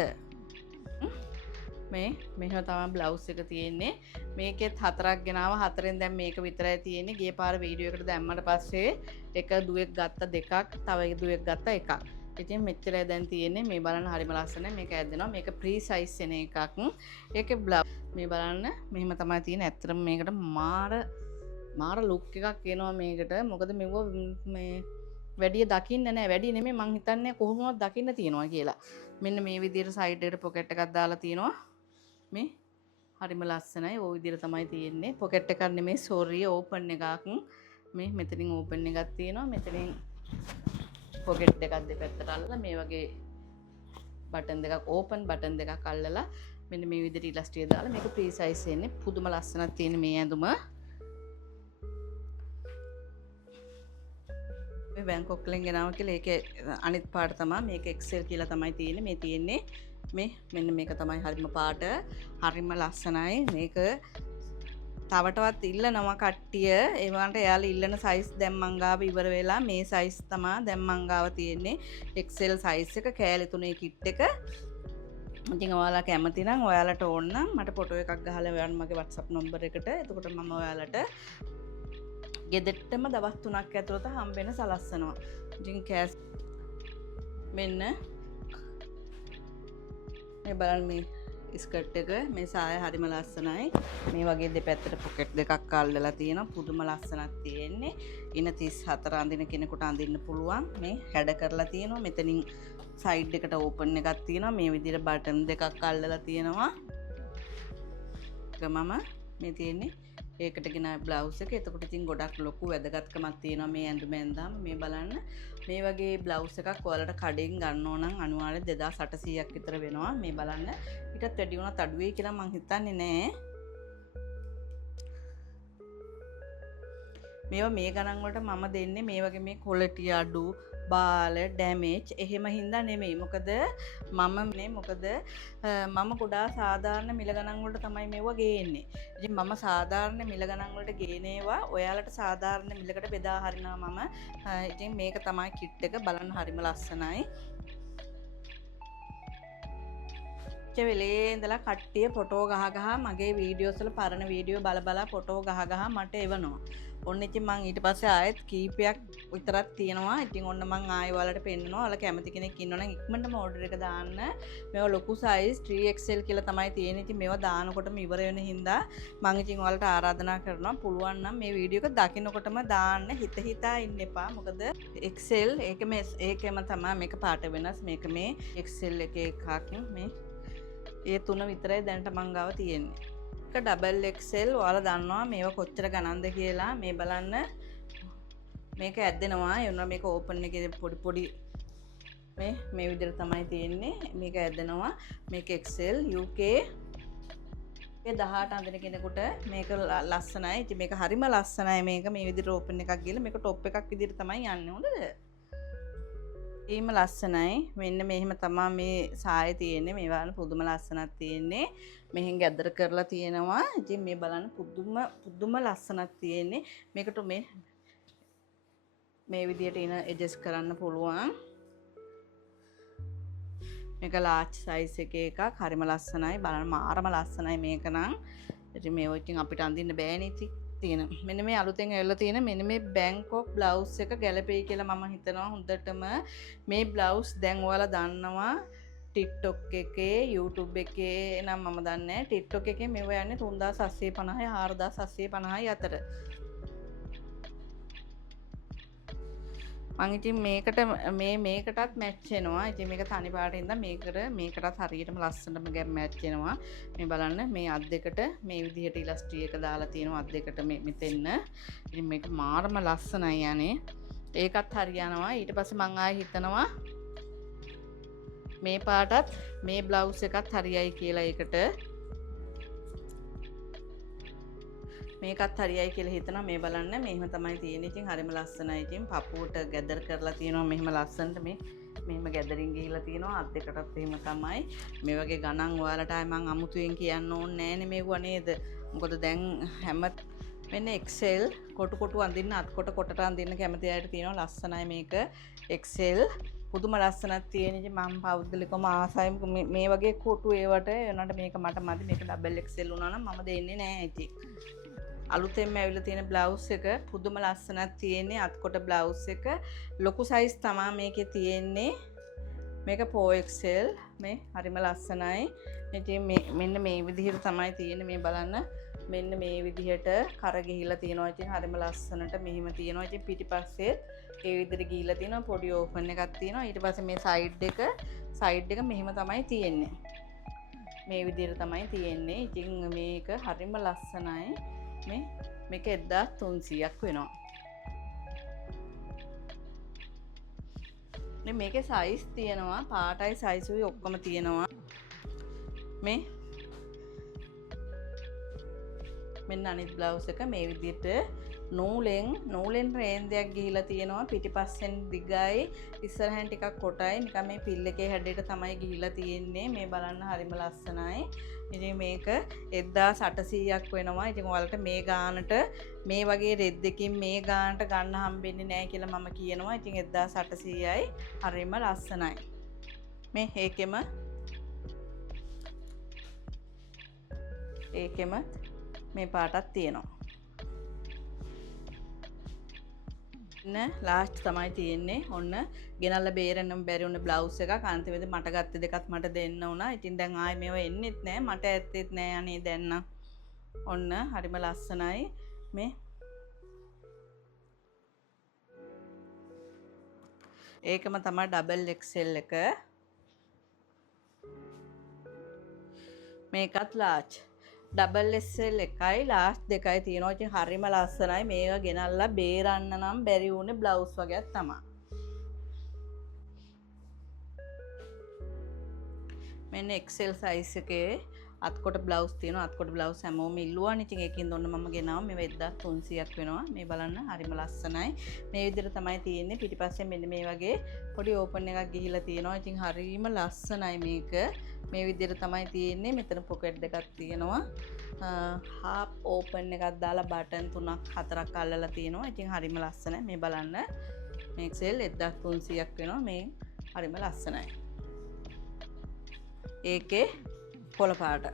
මෙහෙම තමයි බ්ලවුස් එක තියෙන්නේ. මේකෙත් 4ක් ගෙනාව. 4ෙන් දැන් මේක විතරයි තියෙන්නේ. ගිය පාර වීඩියෝ එකට දැම්මට පස්සේ එක දුවෙක් ගත්ත දෙකක්, තව එක දුවෙක් ගත්ත එකක්. ඉතින් මෙච්චරයි දැන් තියෙන්නේ. මේ බලන්න හරිම ලස්සනයි. මේක ඇද්දෙනවා. මේක ප්‍රී සයිස් එන එකක්. ඒකේ බ්ලවුස් මේ බලන්න මෙහෙම තමයි තියෙන්නේ. ඇත්තටම මේකට මාර ලුක් එකක් එනවා මේකට. මොකද මෙව මේ වැඩි දකින්න නෑ. වැඩි නෙමෙයි මං හිතන්නේ කොහොමවත් දකින්න තියනවා කියලා. මෙන්න මේ විදිහට සයිඩ් එකට පොකට් එකක් දාලා තියෙනවා. මේ හරිම ලස්සනයි. ওই විදිහට තමයි තියෙන්නේ. පොකට් එකක් නෙමෙයි ඕපන් එකක්. මේ මෙතනින් ඕපන් එකක් තියෙනවා. මෙතනින් පොකට් එකක් දෙපැත්තට අල්ලලා මේ වගේ බටන් දෙකක් ඕපන් බටන් දෙකක් අල්ලලා මෙන්න මේ විදිහට ඉලස්ට්‍රේ දාලා මේක ප්‍රී සයිස් එන්නේ. පුදුම ලස්සනක් තියෙන මේ ඇඳුම. මේ බැංකොක් වලින් ගෙනාවා කියලා ඒකේ අනිත් පාට තමයි මේක XL කියලා තමයි තියෙන්නේ. මේ තියෙන්නේ මෙන්න මේක තමයි හරිම පාට. හරිම ලස්සනයි. මේක තවටවත් ඉල්ලනවා කට්ටිය. ඒ වන්ට එයාලා ඉල්ලන සයිස් දැන් මං ගාව ඉවර වෙලා මේ සයිස් තමයි දැන් මං ගාව තියෙන්නේ. XL සයිස් එක කෑලි 3 කිට් එක. ඉතින් ඔයාලා කැමති නම් ඔයාලට ඕන නම් මට ෆොටෝ එකක් ගහලා ඔයාලට මගේ WhatsApp නම්බර් එකට. එතකොට මම ඔයාලට ගෙදෙට්ටම දවස් 3ක් ඇතුළත හම්බෙන්න සලස්සනවා. ඉතින් කෑස් මෙන්න මේ බලන්න මේ ස්කර්ට් එක මේ සාය හරිම ලස්සනයි. මේ වගේ දෙපැත්තට පොකට් දෙකක් අල්ලලා තියෙනවා. පුදුම ලස්සනක් තියෙන්නේ. ඉන 34 අඳින කෙනෙකුට අඳින්න පුළුවන්. මේ හැඩ කරලා තියෙනවා. මෙතනින් සයිඩ් එකට ඕපන් එකක් තියෙනවා. මේ විදිහට බටන් දෙකක් අල්ලලා තියෙනවා. මම මේ තියෙන්නේ ඒකට ගෙන බ්ලවුස් එක. එතකොට ඉතින් ගොඩක් ලොකු වැදගත්කමක් තියෙනවා මේ ඇඳුම ඇඳාම. මේ බලන්න මේ වගේ බ්ලවුස් එකක් ඔයාලට කඩෙන් ගන්න ඕන නම් අනිවාර්යෙන් 2800ක් විතර වෙනවා. මේ බලන්න ඊටත් වැඩි වුණත් අඩු වෙයි කියලා මං හිතන්නේ නෑ. මේවා මේ ගණන් වලට මම දෙන්නේ මේ වගේ මේ ක්වොලිටි අඩු බාල ඩැමේජ් එහෙම හින්දා නෙමෙයි. මොකද මම ගොඩාක් සාධාරණ මිල ගණන් වලට තමයි මේවා ගේන්නේ. ඉතින් මම සාධාරණ මිල ගණන් වලට ගේනේවා ඔයාලට සාධාරණ මිලකට බෙදා හරිනවා මම. ඉතින් මේක තමයි කිට් එක. බලන්න හරිම ලස්සනයි. වෙලේ ඉඳලා කට්ටිය ෆොටෝ ගහ මගේ වීඩියෝස් වල පරණ වීඩියෝ බල ෆොටෝ ගහ මට එවනවා. ඔන්න ඉතින් මං ඊට පස්සේ ආයෙත් කීපයක් විතරක් තියෙනවා. ඉතින් ඔන්න මං ආයෙ ඔයාලට පෙන්නනවා. ඔයාලා කැමති කෙනෙක් ඉන්නවනම් ඉක්මනටම ඕඩර් එක දාන්න. මේවා ලොකු සයිස් 3XL කියලා තමයි තියෙන්නේ. ඉතින් මේවා දානකොටම ඉවර වෙන හින්දා මං ඉතින් ඔයාලට ආරාධනා කරනවා පුළුවන් නම් මේ වීඩියෝ එක දකින්නකොටම දාන්න. හිතා ඉන්න එපා. මොකද XL ඒකම තමයි මේක පාට වෙනස්. මේක මේ XL එකක් මේ ඒ තුන විතරයි දැනට මං ගාව තියෙන්නේ. එක ඩබල් XL ඔයාලා දන්නවා මේවා කොච්චර ගණන්ද කියලා. මේ බලන්න මේක ඇද්දෙනවා. එනවා මේක ඕපන් එකේ පොඩි මේ විදිහට තමයි තියෙන්නේ. මේක ඇද්දෙනවා. මේක XL UK 18 අඳින කෙනෙකුට මේක ලස්සනයි. ඉතින් මේක හරිම ලස්සනයි. මේක මේ විදිහට ඕපන් එකක් ගිහලා මේක টොප් එකක් විදිහට තමයි යන්නේ. හොඳද? ඒම ලස්සනයි. මෙන්න මෙහෙම තමයි මේ සාය තියෙන්නේ. මේ වගේ පුදුම ලස්සනක් තියෙන්නේ. මෙහෙන් ගැදර කරලා තියෙනවා. ඉතින් මේ බලන්න පුදුම ලස්සනක් තියෙන්නේ. මේකට මේ විදියට ඉන ඇඩ්ජස්ට් කරන්න පුළුවන්. මේක ලාර්ජ් සයිස් එකක හරිම ලස්සනයි. බලන්න මාරම ලස්සනයි මේක නම්. ඉතින් මේව ඉතින් අපිට අඳින්න බෑනේ ඉතින්. තියෙන මෙන්න මේ අලුතෙන් ඇවිල්ලා තියෙන මෙන්න මේ බැංකොක් බ්ලවුස් එක ගැලපෙයි කියලා මම හිතනවා හොඳටම. මේ බ්ලවුස් දැන් ඔයාලා දන්නවා TikTok එකේ YouTube එකේ නම් මම දන්නේ නැහැ. TikTok එකේ මේව යන්නේ 3750යි 4750යි අතර. මං ඉතින් මේකටත් මැච් වෙනවා. ඉතින් මේක තනි පාටින් ඉඳන් මේකටත් හරියටම ලස්සනටම මැච් වෙනවා. මේ බලන්න මේ අත් දෙකට මේ විදිහට ඉලස්ට්‍රි එක දාලා තියෙනවා අත් දෙකට මෙතෙන්න. ඉතින් මේක මාරම ලස්සනයි යන්නේ. ඒකත් හරියනවා. ඊට පස්සේ මං ආයෙ හිතනවා මේ පාටත් මේ බ්ලවුස් එකත් හරියයි කියලා ඒකට. මේකත් හරියයි කියලා හිතනවා. මේ බලන්න මෙහෙම තමයි තියෙන්නේ. ඉතින් හරිම ලස්සනයි. ඉතින් පපුවට ගැදර් කරලා තියෙනවා මෙහෙම ලස්සනට මෙහෙම ගැදරින් ගිහිලා තියෙනවා. අත් දෙකටත් එහෙම තමයි. මේ වගේ ගණන් ඔයාලට ආයි මං අමුතුවෙන් කියන්න ඕනේ නෑනේ මේවා නේද? මොකද දැන් හැම මෙන්න XL කොටු අඳින්න අත් කොටට අඳින්න කැමති අයට තියෙනවා. ලස්සනයි මේක XL. පුදුම ලස්සනක් තියෙන. ඉතින් මම පෞද්ගලිකවම ආසයි මේ වගේ කොටු ඒවට. එනකොට මේක මට මදි. මේක ඩබල් XL වුණා නම් මම දෙන්නේ නෑ ඉතින්. අලුතෙන්ම ඇවිල්ලා තියෙන බ්ලවුස් එක පුදුම ලස්සනක් තියෙන්නේ. අත්කොට බ්ලවුස් එක ලොකු සයිස් තමයි මේකේ තියෙන්නේ. මේක 4XL. මේ හරිම ලස්සනයි. ඉතින් මෙන්න මේ විදිහට තමයි තියෙන්නේ. මේ බලන්න මෙන්න මේ විදිහට කර ගිහිලා තියෙනවා. ඉතින් හරිම ලස්සනට මෙහිම තියෙනවා. ඉතින් පිටිපස්සේ ඒ විදිහට ගිහිලා තියෙනවා. පොඩි ඕපන් එකක් තියෙනවා. ඊට පස්සේ මේ සයිඩ් එක මෙහිම තමයි තියෙන්නේ. මේ විදිහට තමයි තියෙන්නේ. ඉතින් මේක හරිම ලස්සනයි. මේක 1300ක් වෙනවා. මේකේ සයිස් තියෙනවා. පාටයි සයිසුයි ඔක්කොම තියෙනවා. මෙන්න අනිත් බ්ලවුස් එක මේ විදිහට නූලෙන් රේන්දයක් ගිහිලා තියෙනවා. පිටිපස්සෙන් දිගයි ඉස්සරහෙන් ටිකක් කොටයි. නිකන් මේ පිල් එකේ හැඩයට තමයි ගිහිලා තියෙන්නේ. මේ බලන්න හරිම ලස්සනයි. ඉතින් මේක 1800ක් වෙනවා. ඉතින් ඔයාලට මේ ගානට මේ වගේ රෙද්දකින් මේ ගානට ගන්න හම්බෙන්නේ නැහැ කියලා මම කියනවා. ඉතින් 1800යි. හරිම ලස්සනයි. මේ ඒකෙම මේ පාටක් තියෙනවා. ලාස්ට් තමයි තියෙන්නේ. ඔන්න ගෙනල්ලා බේරෙන්නම බැරි වුණ බ්ලවුස් එකක් අන්තිමේදී මට ගත්ත දෙකත් මට දෙන්න උනා. ඉතින් දැන් ආයේ මේවා එන්නෙත් නෑ. මට ඇත්තෙත් නෑ අනේ දැන් නම්. ඔන්න හරිම ලස්සනයි. මේ ඒකම තමයි ඩබල් XL එක. මේකත් ලාච් ඩබල් SL එකයි ලාස්ට් දෙකයි තියෙනවා. ඉතින් හරිම ලස්සනයි. මේක ගෙනල්ලා බේරන්න නම් බැරි වුණේ බ්ලවුස් වගේක් තමයි. මෙන්න XL size එකේ අත්කොට බ්ලවුස් තියෙනවා. අත්කොට බ්ලවුස් හැමෝම ඉල්ලුවානේ. ඉතින් ඒකින් ඔන්න මම ගෙනාවා. මේ 1300ක් වෙනවා. මේ බලන්න හරිම ලස්සනයි. මේ විදිහට තමයි තියෙන්නේ. පිටිපස්සේ මෙන්න මේ වගේ පොඩි ඕපන් එකක් ගිහිලා තියෙනවා. ඉතින් හරිම ලස්සනයි මේක. මේ විදිහට තමයි තියෙන්නේ. මෙතන පොකට් දෙකක් තියෙනවා. හාප් ඕපන් එකක් දාලා බටන් 3ක් 4ක් අල්ලලා තියෙනවා. ඉතින් හරිම ලස්සනයි. මේ බලන්න. මේ XL 1300ක් වෙනවා. මේ හරිම ලස්සනයි. ඒකේ කොළ පාට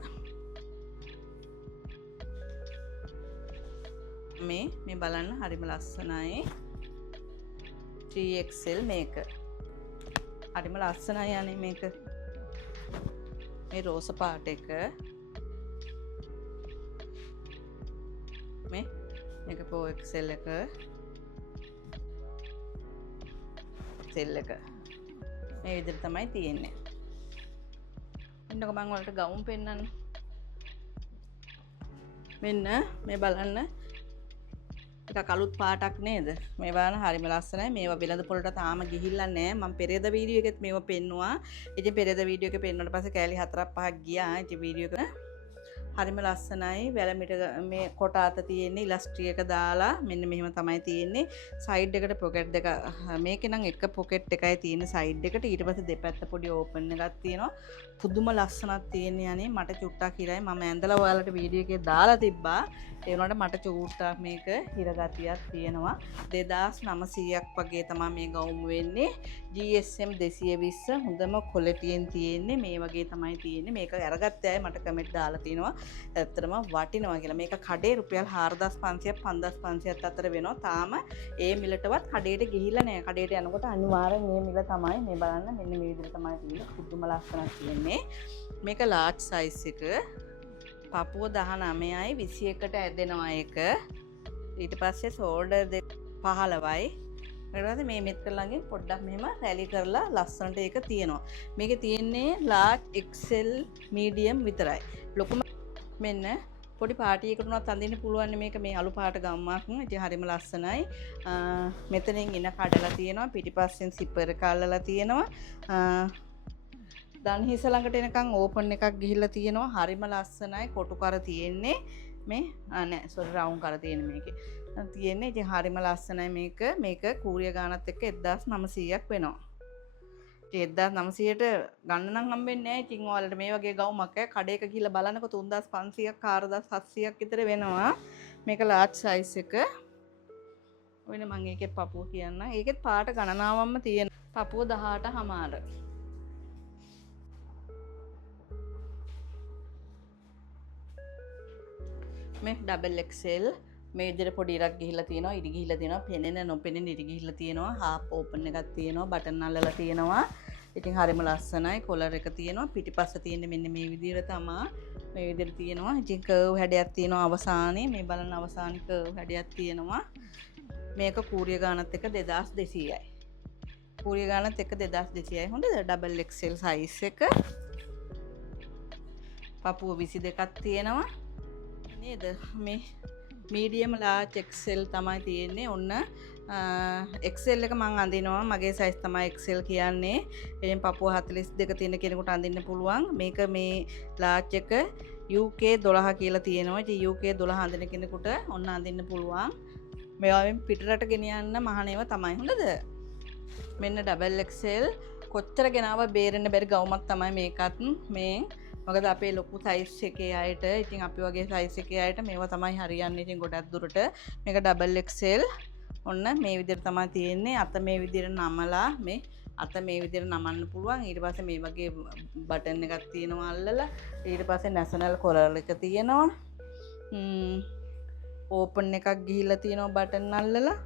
මේ බලන්න හරිම ලස්සනයි. 3XL මේක හරිම ලස්සනයි යන්නේ මේක. මේ රෝස පාට එක මේක 4XL එක XL එක මේ විදිහට තමයි තියෙන්නේ. ඉන්නක මම වලට ගවුම් පෙන්නන්න. මෙන්න මේ බලන්න. ටිකක් අලුත් පාටක් නේද? මේ බලන්න හරිම ලස්සනයි. මේවා වෙළඳ පොළට තාම ගිහිල්ලා නැහැ. මම පෙරේද වීඩියෝ එකෙත් මේවා පෙන්නුවා. ඉතින් පෙරේද වීඩියෝ එක පෙන්නුවාට පස්සේ කෑලි 4ක් 5ක් ගියා. ඉතින් වීඩියෝ එක හරිම ලස්සනයි. වැලමිට මේ කොට අත තියෙන්නේ ඉලස්ට්‍රි එක දාලා මෙන්න මෙහෙම තමයි තියෙන්නේ. සයිඩ් එකට පොකට් දෙක මේකේ නම් එක පොකට් එකයි තියෙන්නේ සයිඩ් එකට. ඊට පස්සේ දෙපැත්ත පොඩි ඕපන් එකක් තියෙනවා. පුදුම ලස්සනක් තියෙන්නේ අනේ. මට චුට්ටක් හිරයි. මම ඇඳලා ඔයාලට වීඩියෝ එකේ දාලා තිබ්බා. ඒ වුණාට මට චුට්ටක් මේක හිරගතියක් තියෙනවා. 2900ක් වගේ තමයි මේ ගවුම් වෙන්නේ. GSM 220 හොඳම ක්වොලිටියෙන් තියෙන්නේ. මේ වගේ තමයි තියෙන්නේ. මේක අරගත්තේ අය මට කමෙන්ට් දාලා තිනවා. ඇත්තටම වටිනවා කියලා. මේක කඩේ රුපියල් 4500ක් 5500ක් අතර වෙනවා. තාම ඒ මිලටවත් කඩේට ගිහිල්ලා නැහැ. කඩේට යනකොට අනිවාර්යෙන් මේ මිල තමයි. මේ බලන්න මෙන්න මේ විදිහට තමයි තියෙන්නේ. පුදුම ලස්සනක් තියෙන්නේ. මේක ලාර්ජ් සයිස් එක. පපුව 19යි 21ට ඇදෙනවා ඒක. ඊට පස්සේ ෂෝල්ඩර් 15යි. ඊට පස්සේ මේ මෙත් ළඟින් පොඩ්ඩක් මෙහෙම රැලි කරලා ලස්සනට ඒක තියෙනවා. මේකේ තියෙන්නේ large XL medium විතරයි. ලොකුම මෙන්න පොඩි පාටි එකකට උනත් අඳින්න පුළුවන් මේක. මේ අලු පාට ගම්මක්. ඉතින් හරිම ලස්සනයි. මෙතනින් ඉන කඩලා තියෙනවා. පිටිපස්සෙන් සිපර් එක අල්ලලා තියෙනවා. දන් හිස ළඟට එනකන් ඕපන් එකක් ගිහිල්ලා තියෙනවා. හරිම ලස්සනයි. කොටු කර තියෙන්නේ මේ නෑ සෝරි රවුන්ඩ් කර තියෙන්නේ මේකේ. තියෙන්නේ. ඉතින් හරිම ලස්සනයි මේක. මේක කූරිය ගානත් එක්ක 1900ක් වෙනවා. 1900ට ගන්න නම් හම්බෙන්නේ නැහැ. ඉතින් ඔයාලට මේ වගේ ගවුමක් කඩේක ගිහිල්ලා බලනකොට 3500ක් 4700ක් විතර වෙනවා. මේක ලාර්ජ් සයිස් එක. ඔයනේ මම ඒකේ පපුව කියන්න. ඒකෙත් පාට ගණනාවක්ම තියෙන. පපුව 18මාර. මේ ඩබල් XL මේ විදිහට පොඩි ඉරක් ගිහිල්ලා තියෙනවා. ඉරි ගිහිල්ලා තියෙනවා. පෙනෙන නොපෙනෙන ඉරි ගිහිල්ලා තියෙනවා. හාප් ඕපන් එකක් තියෙනවා. බටන් අල්ලලා තියෙනවා. ඉතින් හරිම ලස්සනයි. කොලර් එක තියෙනවා. පිටිපස්ස තියෙන්නේ මෙන්න මේ විදිහට තමයි. මේ විදිහට තියෙනවා. ඉතින් කර්ව් හැඩයක් තියෙනවා අවසානයේ. මේ බලන අවසානයේ කර්ව් හැඩයක් තියෙනවා. මේක කූරිය ගානත් එක්ක 2200යි. කූරිය ගානත් එක්ක 2200යි. හොඳද? ඩබල් XL සයිස් එක. පපුව 22ක් තියෙනවා. නේද? මේ මීඩියම් ලාර්ජ් XL තමයි තියෙන්නේ. ඔන්න XL එක මම අඳිනවා. මගේ සයිස් තමයි XL කියන්නේ. එයින් පපුව 42 තියෙන කෙනෙකුට අඳින්න පුළුවන්. මේක මේ ලාර්ජ් එක UK 12 කියලා තියෙනවා. ඉතින් UK 12 අඳින කෙනෙකුට ඔන්න අඳින්න පුළුවන්. මේවාෙන් පිටරට ගෙනියන්න මහණේව තමයි. හොඳද? මෙන්න ඩබල් XL කොච්චර ගෙනාව බේරෙන්න බැරි ගවුමක් තමයි මේකත්. මේ මොකද අපේ ලොකු සයිස් එකේ අයට ඉතින් අපි වගේ සයිස් එකේ අයට මේවා තමයි හරියන්නේ. ඉතින් ගොඩක් දුරට මේක ඩබල් XL ඔන්න මේ විදිහට තමයි තියෙන්නේ. අත මේ විදිහට නමලා මේ අත මේ විදිහට නමන්න පුළුවන්. ඊට පස්සේ මේ වගේ බටන් එකක් තියෙනවා අල්ලලා. ඊට පස්සේ නැෂනල් කොලර් එක තියෙනවා. ඕපන් එකක් ගිහිල්ලා තියෙනවා බටන් අල්ලලා.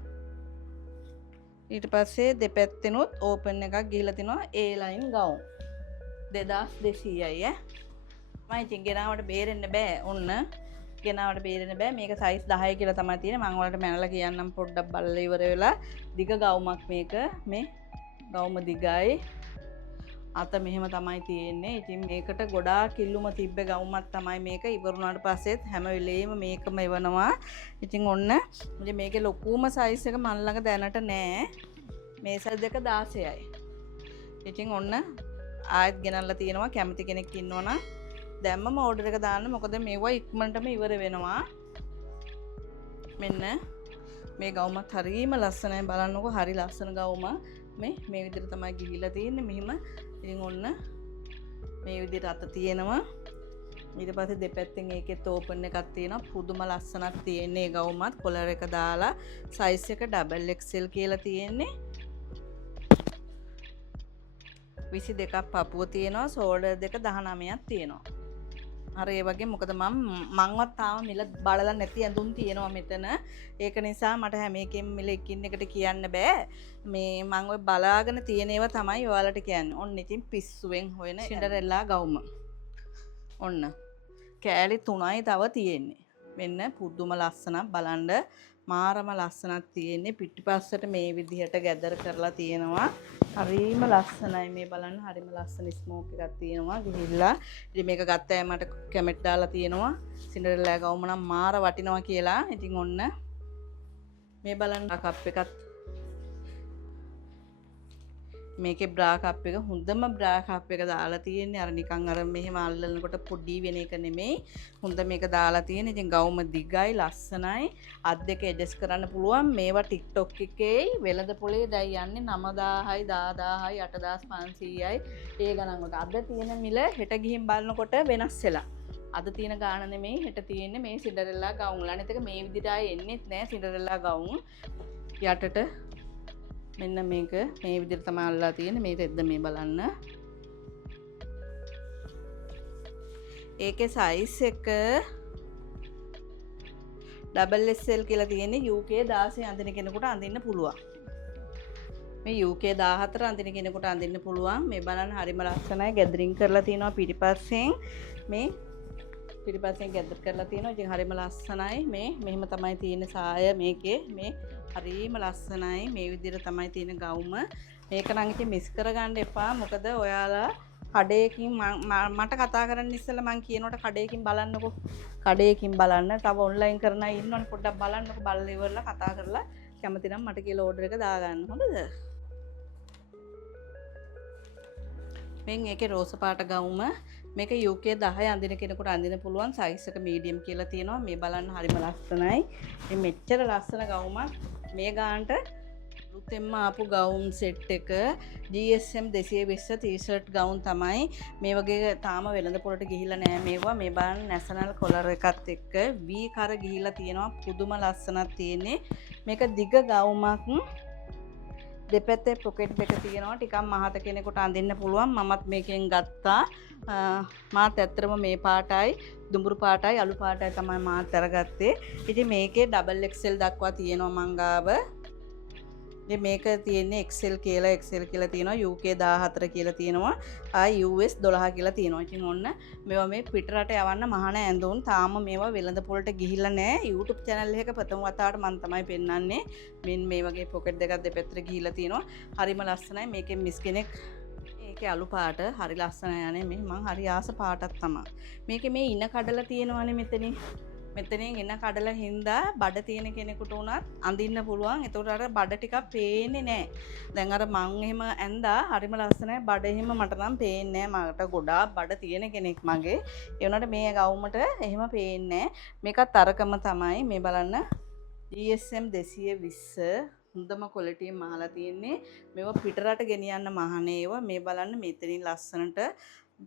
ඊට පස්සේ දෙපැත්තෙනුත් ඕපන් එකක් ගිහිල්ලා තිනවා A line ගවුම් 2200යි ඈ. මම ඉතින් ගෙනාවට බේරෙන්න බෑ. ඔන්න ගෙනාවට බේරෙන්න බෑ. මේක සයිස් 10 කියලා තමයි තියෙන්නේ. මම ඔයාලට මැනලා කියන්නම් පොඩ්ඩක් බලලා ඉවර වෙලා. දිග ගවුමක් මේක. මේ ගවුම දිගයි. අත මෙහෙම තමයි තියෙන්නේ. ඉතින් මේකට ගොඩාක් කිල්ලුම තිබ්බ ගවුමක් තමයි මේක. ඉවරුණාට පස්සෙත් හැම වෙලේම මේකම එවනවා. ඉතින් ඔන්න ඉතින් මේකේ ලොකුම සයිස් එක මන් ළඟ දැනට නෑ. මේ සයිස් දෙක 16යි. ඉතින් ඔන්න ආයෙත් ගෙනල්ලා තියෙනවා. කැමති කෙනෙක් ඉන්නවනම් දැම්මම ඕඩර් එක දාන්න. මොකද මේවා ඉක්මනටම ඉවර වෙනවා. මෙන්න මේ ගවුමත් හරිම ලස්සනයි. බලන්නකෝ හරි ලස්සන ගවුමක්. මේ විදිහට තමයි ගිහිල්ලා තියෙන්නේ. මෙහිම ඉතින් ඔන්න මේ විදිහට අත තියෙනවා. ඊට පස්සේ දෙපැත්තෙන් ඒකෙත් ඕපන් එකක් තියෙනවා. පුදුම ලස්සනක් තියෙන්නේ. ඒ ගවුමත් කොලර් එක දාලා සයිස් එක XXL කියලා තියෙන්නේ. 22ක් පපුව තියෙනවා. ෂෝල්ඩර් දෙක 19ක් තියෙනවා. අර ඒ වගේ මොකද මංවත් තාම මිල බලලා නැති ඇඳුම් තියෙනවා මෙතන. ඒක නිසා මට හැම එකෙම මිල එකින් එකට කියන්න බෑ. මේ මං ඔය බලාගෙන තියෙන ඒවා තමයි ඔයාලට කියන්නේ. ඔන්න ඉතින් පිස්සුවෙන් හොයන සින්ඩරෙල්ලා ගවුම. ඔන්න කෑලි 3යි තව තියෙන්නේ. මෙන්න පුදුම ලස්සනක් බලන්න. මාරම ලස්සනක් තියෙන්නේ. පිටිපස්සට මේ විදිහට ගැදර කරලා තියෙනවා. හරිම ලස්සනයි මේ බලන්න. හරිම ලස්සන ස්මෝක් එකක් තියෙනවා ගිහිල්ලා. ඉතින් මේක ගත්තා මට කැමෙන්ට් දාලා තියෙනවා. සින්ඩරෙල්ලා ගවුම නම් මාර වටිනවා කියලා. ඉතින් ඔන්න මේ බලන්න කප් එකක්. මේකේ බ්‍රා කප් එක හොඳම බ්‍රා කප් එක දාලා තියෙන්නේ. අර නිකන් අර මෙහෙම අල්ලනකොට පොඩි වෙන එක නෙමෙයි. හොඳ මේක දාලා තියෙන්නේ. ඉතින් ගවුම දිගයි ලස්සනයි. අත් දෙක ඇඩ්ජස්ට් කරන්න පුළුවන්. මේවා TikTok එකේ වෙළඳ පොලේ දැන් යන්නේ 9000යි 10000යි 8500යි ඒ ගණන් වලට. අද තියෙන මිල හෙට ගිහින් බලනකොට වෙනස් වෙලා. අද තියෙන ගාණ නෙමෙයි හෙට තියෙන්නේ මේ සින්ඩරෙල්ලා ගවුම්. අනිත් එක මේ විදිහට ආයේ එන්නේත් නෑ සින්ඩරෙල්ලා ගවුම්. යටට මෙන්න මේක මේ විදිහට තමයි අල්ලලා තියෙන්නේ. මේ රෙද්ද මේ බලන්න. ඒකේ සයිස් එක XXL කියලා තියෙන්නේ. UK 16 අඳින කෙනෙකුට අඳින්න පුළුවන්. මේ UK 14 අඳින කෙනෙකුට අඳින්න පුළුවන්. මේ බලන්න හරිම ලස්සනයි. ගැදරින් කරලා තියෙනවා පිටිපස්සෙන්. මේ පිටිපස්සෙන් ගැදර් කරලා තියෙනවා. ඉතින් හරිම ලස්සනයි. මේ මෙහෙම තමයි තියෙන සාය මේකේ. මේ හරිම ලස්සනයි. මේ විදිහට තමයි තියෙන ගවුම. මේක නම් ඉතින් මිස් කරගන්න එපා. මොකද ඔයාලා කඩේකින් මට කතා කරන්න ඉස්සෙල්ලා මං කියනකොට කඩේකින් බලන්නකෝ. කඩේකින් බලන්න. තව ඔන්ලයින් කරන අය ඉන්නවනේ පොඩ්ඩක් බලන්නකෝ. බලලා ඉවරලා කතා කරලා කැමති නම් මට කියලා ඕඩර් එක දාගන්න. හොඳද? මෙන් ඒකේ රෝස පාට ගවුම. මේක UK 10 අඳින කෙනෙකුට අඳින්න පුළුවන්. සයිස් එක මීඩියම් කියලා තියෙනවා. මේ බලන්න හරිම ලස්සනයි. මේ මෙච්චර ලස්සන ගවුමක් මේ ගානට රුතෙම්ම ආපු ගවුම් සෙට් එක GSM 220 ටී-ෂර්ට් ගවුම් තමයි. මේ වගේ තාම වෙළඳ පොළට ගිහිල්ලා නෑ මේවා. මේ බලන්න නැෂනල් කොලර් එකත් එක්ක V කර ගිහිල්ලා තියෙනවා. පුදුම ලස්සනක් තියෙන්නේ. මේක දිග ගවුමක්. දෙපැත්තේ පොකට් දෙක තියෙනවා. ටිකක් මහත කෙනෙකුට අඳින්න පුළුවන්. මමත් මේකෙන් ගත්තා. මාත් ඇත්තටම මේ පාටයි දුඹුරු පාටයි අලු පාටයි තමයි මාත් අරගත්තේ. ඉතින් මේකේ XXL දක්වා තියෙනවා මං ගාව. ඉතින් මේක තියෙන්නේ XL කියලා තියෙනවා. UK 14 කියලා තියෙනවා. US 12 කියලා තියෙනවා. ඉතින් ඔන්න මේවා මේ පිටරට යවන්න මහාන ඇඳුම්. තාම මේවා වෙළඳ පොළට ගිහිල්ලා නැහැ. YouTube channel එකක ප්‍රථම වතාවට මම තමයි පෙන්නන්නේ. මෙන්න මේ වගේ පොකට් දෙකක් දෙපැත්තට ගිහිල්ලා තියෙනවා. හරිම ලස්සනයි. මේකෙන් මිස් කෙනෙක් මේකේ අලු පාට හරි ලස්සනයි යන්නේ. මේ මං හරි ආස පාටක් තමයි. මේකේ මේ ඉන කඩලා තියෙනවානේ මෙතනින්. මෙතනින් ඉන කඩලා හින්දා බඩ තියෙන කෙනෙකුට උනත් අඳින්න පුළුවන්. ඒතකොට අර බඩ ටිකක් පේන්නේ නැහැ. දැන් අර මං එහෙම ඇඳා හරිම ලස්සනයි. බඩ එහෙම මට නම් පේන්නේ නැහැ. මට ගොඩාක් බඩ තියෙන කෙනෙක් මගේ. ඒ වුණාට මේ ගවුමට එහෙම පේන්නේ නැහැ. මේකත් අරකම තමයි. මේ බලන්න GSM 220 හොඳම ක්වොලිටියෙන් මහලා තියෙන්නේ. මේවා පිටරට ගෙනියන්න මහනේ ඒවා. මේ බලන්න මෙතනින් ලස්සනට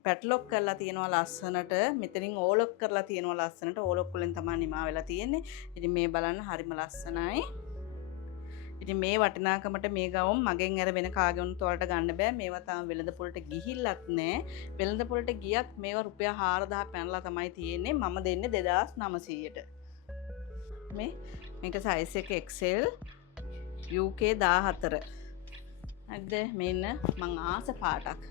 පැට්ලොක් කරලා තියෙනවා ලස්සනට. මෙතනින් ඕලොක් කරලා තියෙනවා ලස්සනට. ඕලොක් වලින් තමයි නිමා වෙලා තියෙන්නේ. ඉතින් මේ බලන්න හරිම ලස්සනයි. ඉතින් මේ වටිනාකමට මේ ගවුම් මගෙන් අර වෙන කාගෙන් තොලට ගන්න බෑ. මේවා තාම වෙළඳ පොළට ගිහිල්ලත් නෑ. වෙළඳ පොළට ගියත් මේවා රුපියල් 4000 පැනලා තමයි තියෙන්නේ. මම දෙන්නේ 2900ට. මේක සයිස් එක XL UK 14. හරිද? මෙන්න මං ආස පාටක්.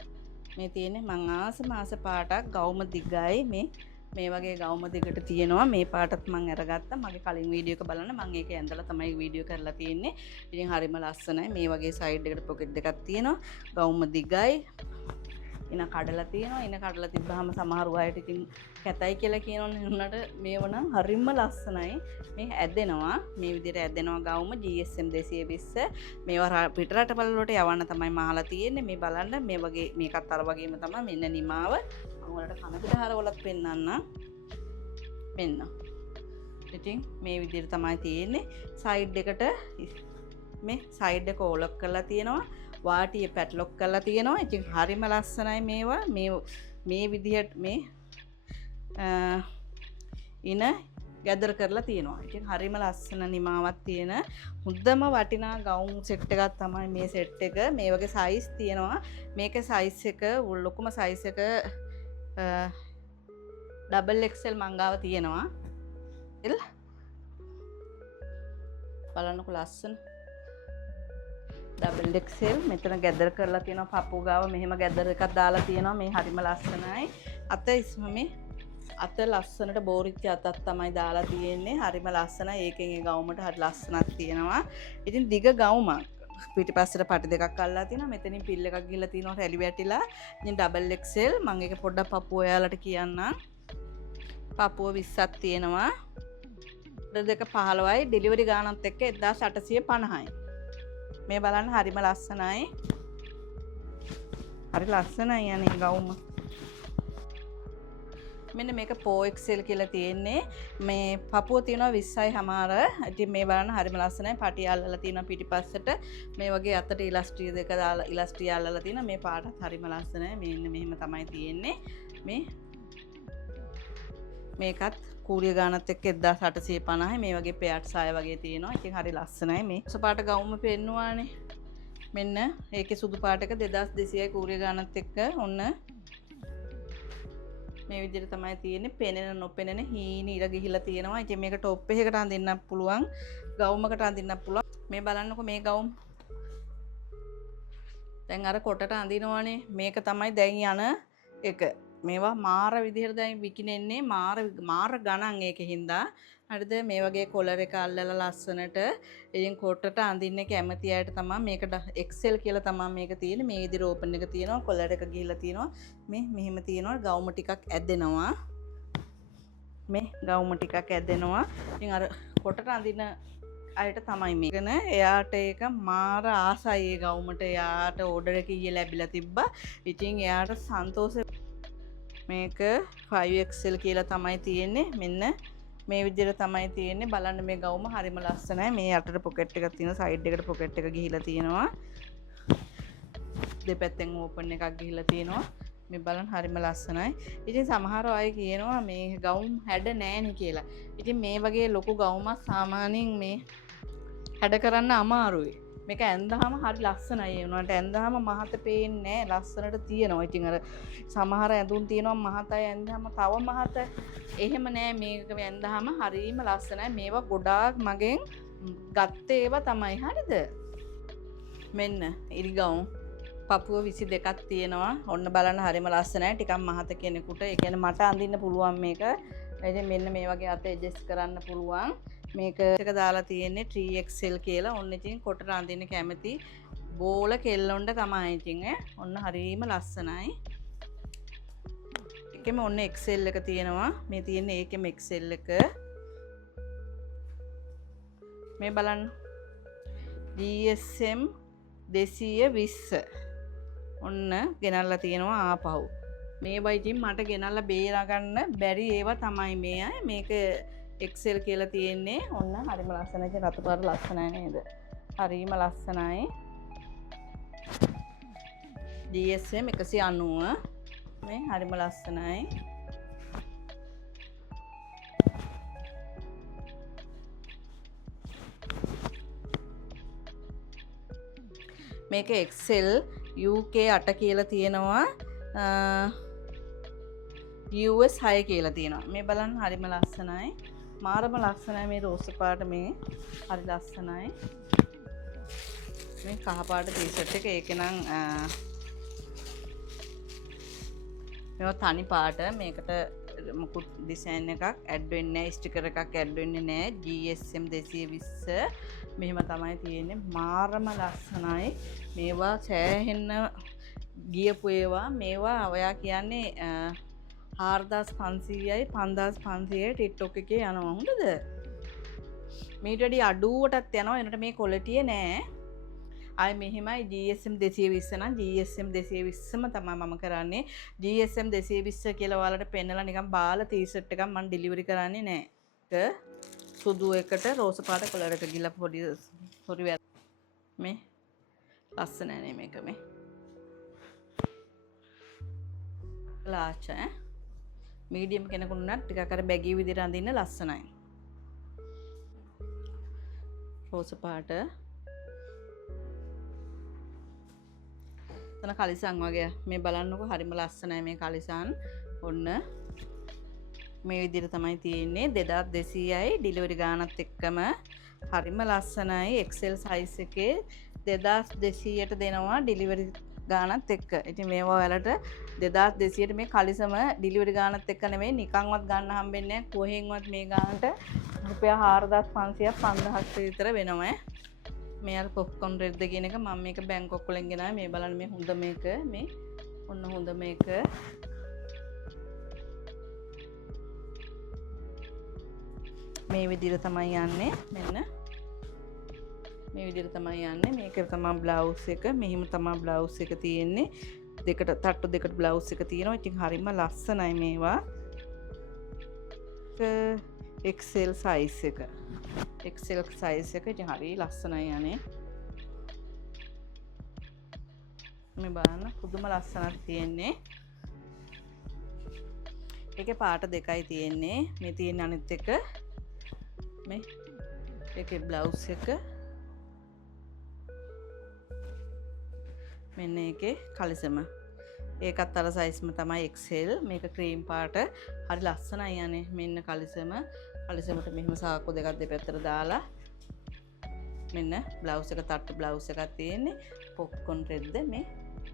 මේ තියෙන්නේ මං ආස පාටක්. ගවුම දිගයි. මේ වගේ ගවුම දිගට තියෙනවා. මේ පාටත් මං අරගත්තා. මගේ කලින් වීඩියෝ එක බලන්න මං ඒක ඇඳලා තමයි වීඩියෝ කරලා තියෙන්නේ. ඉතින් හරිම ලස්සනයි. මේ වගේ සයිඩ් එකට පොකට් දෙකක් තියෙනවා. ගවුම දිගයි. ඉන කඩලා තියෙනවා. ඉන කඩලා තිබ්බහම සමහර අයට ඉතින් කැතයි කියලා කියනවනේ. උන්නට මේව නම් හරිම ලස්සනයි. මේ ඇදෙනවා. මේ විදිහට ඇදෙනවා ගවුම GSM 220. මේවා පිටරටවල වලට යවන්න තමයි මහලා තියෙන්නේ. මේ බලන්න මේ වගේ මේකත් අර වගේම තමයි. මෙන්න නිමාව. මම ඔයාලට කන පිටහරවලත් පෙන්නන්නම්. මෙන්න. ඉතින් මේ විදිහට තමයි තියෙන්නේ. සයිඩ් එකට මේ සයිඩ් එක ඕලොක් කරලා තියෙනවා. වාටිය පැට්ලොක් කරලා තියෙනවා. ඉතින් හරිම ලස්සනයි මේවා. මේ විදිහට මේ ඉන ගැදර කරලා තියෙනවා. ඉතින් හරිම ලස්සන නිමාවක් තියෙන හොඳම වටිනා ගවුම් සෙට් එකක් තමයි මේ සෙට් එක. මේ වගේ සයිස් තියෙනවා. මේක සයිස් එක ලොකුම සයිස් එක XXL මංගාව තියෙනවා. බලන්නකො ලස්සන XXL මෙතන ගැදර කරලා තියෙනවා. පපුව ගාව මෙහෙම ගැදර එකක් දාලා තියෙනවා. මේ හරිම ලස්සනයි. අත මේ අත ලස්සනට බෝරිච්ච අතක් තමයි දාලා තියෙන්නේ. හරිම ලස්සනයි. ඒකෙන් ඒ ගවුමට හරි ලස්සනක් තියෙනවා. ඉතින් දිග ගවුමක්. පිටිපස්සට පටි දෙකක් අල්ලලා තියෙනවා. මෙතනින් පිල් එකක් ගිහලා තියෙනවා රැලි වැටිලා. ඉතින් XXL මම ඒක පොඩ්ඩක් පපුව ඔයාලට කියන්නම්. පපුව 20ක් තියෙනවා. 215යි ඩෙලිවරි ගානත් එක්ක 1850යි. මේ බලන්න හරිම ලස්සනයි. හරි ලස්සනයි යන්නේ ගවුම. මෙන්න මේක XL කියලා තියෙන්නේ. මේ පපුව තියෙනවා 20යි හමාර. ඉතින් මේ බලන්න හරිම ලස්සනයි. පටි අල්ලලා තියෙනවා පිටිපස්සට. මේ වගේ අතට ඉලස්ට්‍රි දෙක දාලා ඉලස්ට්‍රි අල්ලලා තියෙනවා. මේ පාටත් හරිම ලස්සනයි. මෙන්න මෙහෙම තමයි තියෙන්නේ. මේකත් කූරිය ගානත් එක්ක 1850යි. මේ වගේ පෙයට් සාය වගේ තියෙනවා. ඉතින් හරි ලස්සනයි. මේ සුදු පාට ගවුම පෙන්නුවානේ. මෙන්න ඒකේ සුදු පාට එක 2200යි කූරිය ගානත් එක්ක. ඔන්න මේ විදිහට තමයි තියෙන්නේ. පෙනෙන නොපෙනෙන හීනි ඉර ගිහිලා තියෙනවා. ඉතින් මේක টොප් එකකට අඳින්නත් පුළුවන්. ගවුමකට අඳින්නත් පුළුවන්. මේ බලන්නකො මේ ගවුම්. දැන් අර කොටට අඳිනවනේ. මේක තමයි දැන් යන එක. මේවා මාර විදිහට දැන් විකිනෙන්නේ. මාර ගණන් ඒකෙන්ද. හරිද? මේ වගේ කොලර් එක අල්ලලා ලස්සනට ඉතින් කොටට අඳින්න කැමති අයට තමයි මේක XL කියලා තමයි මේක තියෙන්නේ. මේ විදිහට ඕපන් එක තියෙනවා. කොලර් එක ගිහිල්ලා තියෙනවා. මේ මෙහෙම තියෙනවා. ගවුම ටිකක් ඇදෙනවා. මේ ගවුම ටිකක් ඇදෙනවා. ඉතින් අර කොටට අඳින අයට තමයි මේකන. එයාට ඒක මාර ආසයි ඒ ගවුමට. එයාට ඕඩර් එක ඊයේ ලැබිලා තිබ්බා. ඉතින් එයාට සන්තෝෂ. මේක 5XL කියලා තමයි තියෙන්නේ. මෙන්න මේ විදිහට තමයි තියෙන්නේ. බලන්න මේ ගවුම හරිම ලස්සනයි. මේ යටට පොකට් එකක් තියෙනවා. සයිඩ් එකට පොකට් එක ගිහිලා තියෙනවා. දෙපැත්තෙන් ඕපන් එකක් ගිහිලා තියෙනවා. මේ බලන්න හරිම ලස්සනයි. ඉතින් සමහර අය කියනවා මේ ගවුම් හැඩ නෑනේ කියලා. ඉතින් මේ වගේ ලොකු ගවුමක් සාමාන්‍යයෙන් මේ හැඩ කරන්න අමාරුයි. මේක ඇඳහම හරි ලස්සනයි. ඒ වුණාට ඇඳහම මහත පේන්නේ නෑ. ලස්සනට තියෙනවා. ඉතින් අර සමහර ඇඳුම් තියෙනවා මහතයි ඇඳහම තව මහත. එහෙම නෑ. මේක ඇඳහම හරිම ලස්සනයි. මේවා ගොඩාක් මගෙන් ගත්ත ඒවා තමයි. හරිද? මෙන්න ඉරිගවුම් පපුව 22ක් තියෙනවා. ඔන්න බලන්න හරිම ලස්සනයි. ටිකක් මහත කෙනෙකුට. ඒ කියන්නේ මට අඳින්න පුළුවන් මේක. ඉතින් මෙන්න මේ වගේ අත ඇඩ්ජස්ට් කරන්න පුළුවන්. මේක එක දාලා තියෙන්නේ 3XL කියලා. ඔන්න ඉතින් කොට රඳින්න කැමති බෝල කෙල්ලොන්ට තමයි ඉතින් ඔන්න හරිම ලස්සනයි. ඒකෙම ඔන්න XL එක තියෙනවා. මේ තියෙන්නේ ඒකෙම XL එක. මේ බලන්න DSM 220 ඔන්න ගෙනල්ලා තියෙනවා ආපහු. මේවා ඉතින් මට ගෙනල්ලා බේරා ගන්න බැරි ඒවා තමයි මේ. මේක XL කියලා තියෙන්නේ. ඔන්න හරිම ලස්සනයි. ඉතින් රතු පාට ලස්සනයි නේද? හරිම ලස්සනයි. DSM 190 මේ හරිම ලස්සනයි. මේක XL UK 8 කියලා තියෙනවා. US 6 කියලා තියෙනවා. මේ බලන්න හරිම ලස්සනයි. මාරම ලස්සනයි මේ රෝස පාට මේ. හරි ලස්සනයි. මේ කහ පාට ටී-ෂර්ට් එක ඒකනම් මේවා තනි පාට. මේකට මුකුත් ඩිසයින් එකක් ඇඩ් වෙන්නේ නැහැ. ස්ටිකර් එකක් ඇඩ් වෙන්නේ නැහැ. GSM 220 මෙහෙම තමයි තියෙන්නේ. මාරම ලස්සනයි. මේවා සෑහෙන්න ගියපු ඒවා මේවා ඔයා කියන්නේ 4500යි 5500යි TikTok එකේ යනවා හොඳද මීට වැඩි අඩුවටත් යනවා එනට මේ quality නෑ ආයි මෙහෙමයි GSM 220 නම් GSM 220ම තමයි මම කරන්නේ GSM 220 කියලා ඔයාලට පෙන්නලා නිකන් බාල ටී-ෂර්ට් එකක් මම ඩෙලිවරි කරන්නේ නෑ සුදු එකට රෝස පාට කලර් එක ගිල පොඩි සොරි මේ ලස්සන නේ මේක මේ ලාච මීඩියම් කෙනෙකුට නම් ටිකක් අර බැගී විදිහට අඳින්න ලස්සනයි රෝස පාට තන කලිසම් වගේ මේ බලන්නකො හරිම ලස්සනයි මේ කලිසම් ඔන්න මේ විදිහට තමයි තියෙන්නේ 2200යි ඩෙලිවරි ගානත් එක්කම හරිම ලස්සනයි XL size එකේ 2200ට දෙනවා ඩෙලිවරි ගානත් එක්ක. ඉතින් මේවා ඔයාලට 2200ට මේ කලිසම ඩෙලිවරි ගානත් එක්ක නෙමෙයි නිකන්වත් ගන්න හම්බෙන්නේ නැහැ. කොහෙන්වත් මේ ගානට රුපියල් 4500ක් 5000ක් විතර වෙනවා. මේ අර පොප්කෝන් රෙද්ද කියන එක මම මේක බැංකොක් වලින් ගෙනාවේ මේ බලන්න මේ හොඳ මේක මේ ඔන්න හොඳ මේක මේ විදිහට තමයි යන්නේ මෙන්න මේ විදිහට තමයි යන්නේ මේක තමයි බ්ලවුස් එක මෙහිම තමයි බ්ලවුස් එක තියෙන්නේ දෙකට තට්ටු දෙකට බ්ලවුස් එක තියෙනවා ඉතින් හරිම ලස්සනයි මේවා XL size එක XL size එක ඉතින් හරි ලස්සනයි යන්නේ මේ බලන්න පුදුම ලස්සනක් තියෙන්නේ ඒකේ පාට දෙකයි තියෙන්නේ මේ තියෙන අනිත් එක මේ ඒකේ බ්ලවුස් එක මෙන්න ඒකේ කලිසම ඒකත් අර සයිස්ම තමයි XL මේක ක්‍රීම් පාට හරි ලස්සනයි යන්නේ මෙන්න කලිසමට මෙහෙම සාක්කු දෙකක් දෙපැත්තට දාලා මෙන්න බ්ලවුස් එක තට්ටු බ්ලවුස් එකක් තියෙන්නේ පොප්කෝන් රෙද්ද මේ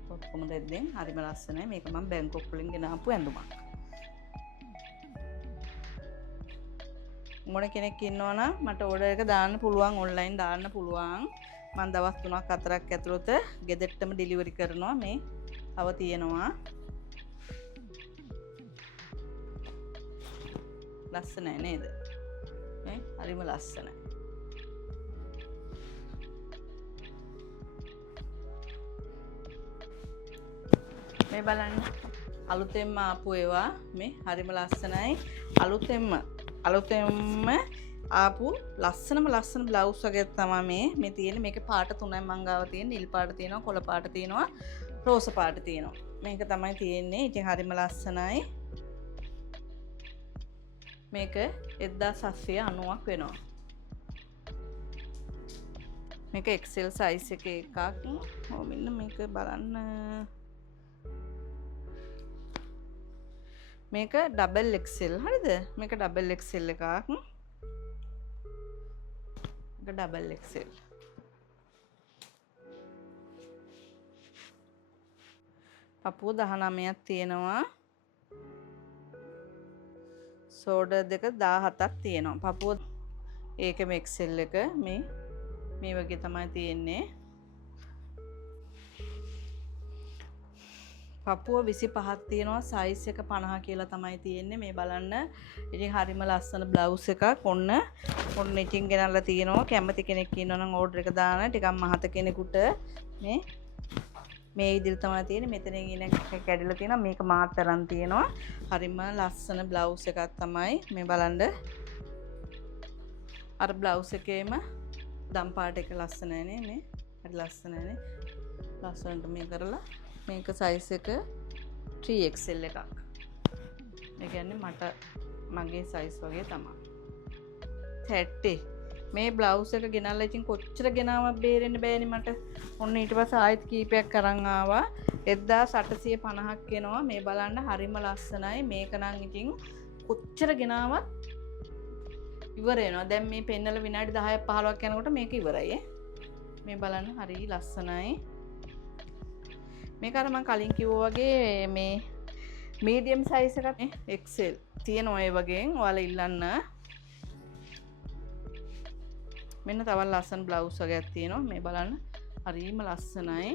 පොප්කෝන් රෙද්දෙන් හරිම ලස්සනයි මේක මම බැංකොක් වලින් ගෙනාපු ඇඳුමක් මොන කෙනෙක් ඉන්නවනම් මට ඕඩර් එක දාන්න පුළුවන් ඔන්ලයින් දාන්න පුළුවන් මම දවස් 3ක් 4ක් ඇතුළත ගෙදරටම ඩෙලිවරි කරනවා මේ අව තියෙනවා ලස්සනයි නේද මේ හරිම ලස්සනයි මේ බලන්න අලුතෙන්ම ආපු ඒවා මේ හරිම ලස්සනයි අලුතෙන්ම ආපු ලස්සන බ්ලවුස් වගේ තමයි මේ තියෙන්නේ මේකේ පාට තුනයි මං ගාව තියෙන්නේ නිල් පාට තියෙනවා කොළ පාට තියෙනවා රෝස පාට තියෙනවා මේක තමයි තියෙන්නේ ඉතින් හරිම ලස්සනයි මේක 1790ක් වෙනවා මේක XL size එකේ එකක් ඔව් මෙන්න මේක බලන්න මේක ඩබල් XL හරිද මේක ඩබල් XL එකක් ඩබල් XL පපුව 19ක් තියෙනවා සෝඩර් දෙක 17ක් තියෙනවා පපුව ඒකම XL එක මේ වගේ තමයි තියෙන්නේ පපුව 25ක් තියෙනවා සයිස් එක 50 කියලා තමයි තියෙන්නේ මේ බලන්න ඉතින් හරිම ලස්සන බ්ලවුස් එකක් ඔන්න ඉතින් ගෙනල්ලා තියෙනවා කැමති කෙනෙක් ඉන්නවා නම් ඕඩර් එක දාන්න ටිකක් මහත කෙනෙකුට මේ විදිහට තමයි තියෙන්නේ මෙතනින් ඉන කැඩිලා තියෙනවා මේක මාත් තරම් තියෙනවා හරිම ලස්සන බ්ලවුස් එකක් තමයි මේ බලන්න අර බ්ලවුස් එකේම දම් පාට එක ලස්සනයි නේ මේ හරි ලස්සනයි නේ ලස්සනට මේ කරලා මේක සයිස් එක 3XL එකක් ඒ කියන්නේ මගේ සයිස් වගේ තමයි 30 මේ බ්ලවුස් එක ගෙනල්ලා ඉතින් කොච්චර ගෙනාවක් බේරෙන්න බෑනේ මට ඔන්න ඊට පස්සේ ආයෙත් කීපයක් අරන් ආවා 1850ක් එනවා මේ බලන්න හරිම ලස්සනයි මේක නම් ඉතින් කොච්චර ගෙනාවක් ඉවර වෙනවා දැන් මේ පෙන්නල විනාඩි 10ක් 15ක් යනකොට මේක ඉවරයි මේ බලන්න හරි ලස්සනයි මේක අර මම කලින් කිව්වා වගේ මේ මීඩියම් සයිස් එකක් XL තියෙනවා ඒ වගේ ඔයාලා ඉල්ලන්න මෙන්න තවත් ලස්සන බ්ලවුස් වගේක් තියෙනවා මේ බලන්න හරිම ලස්සනයි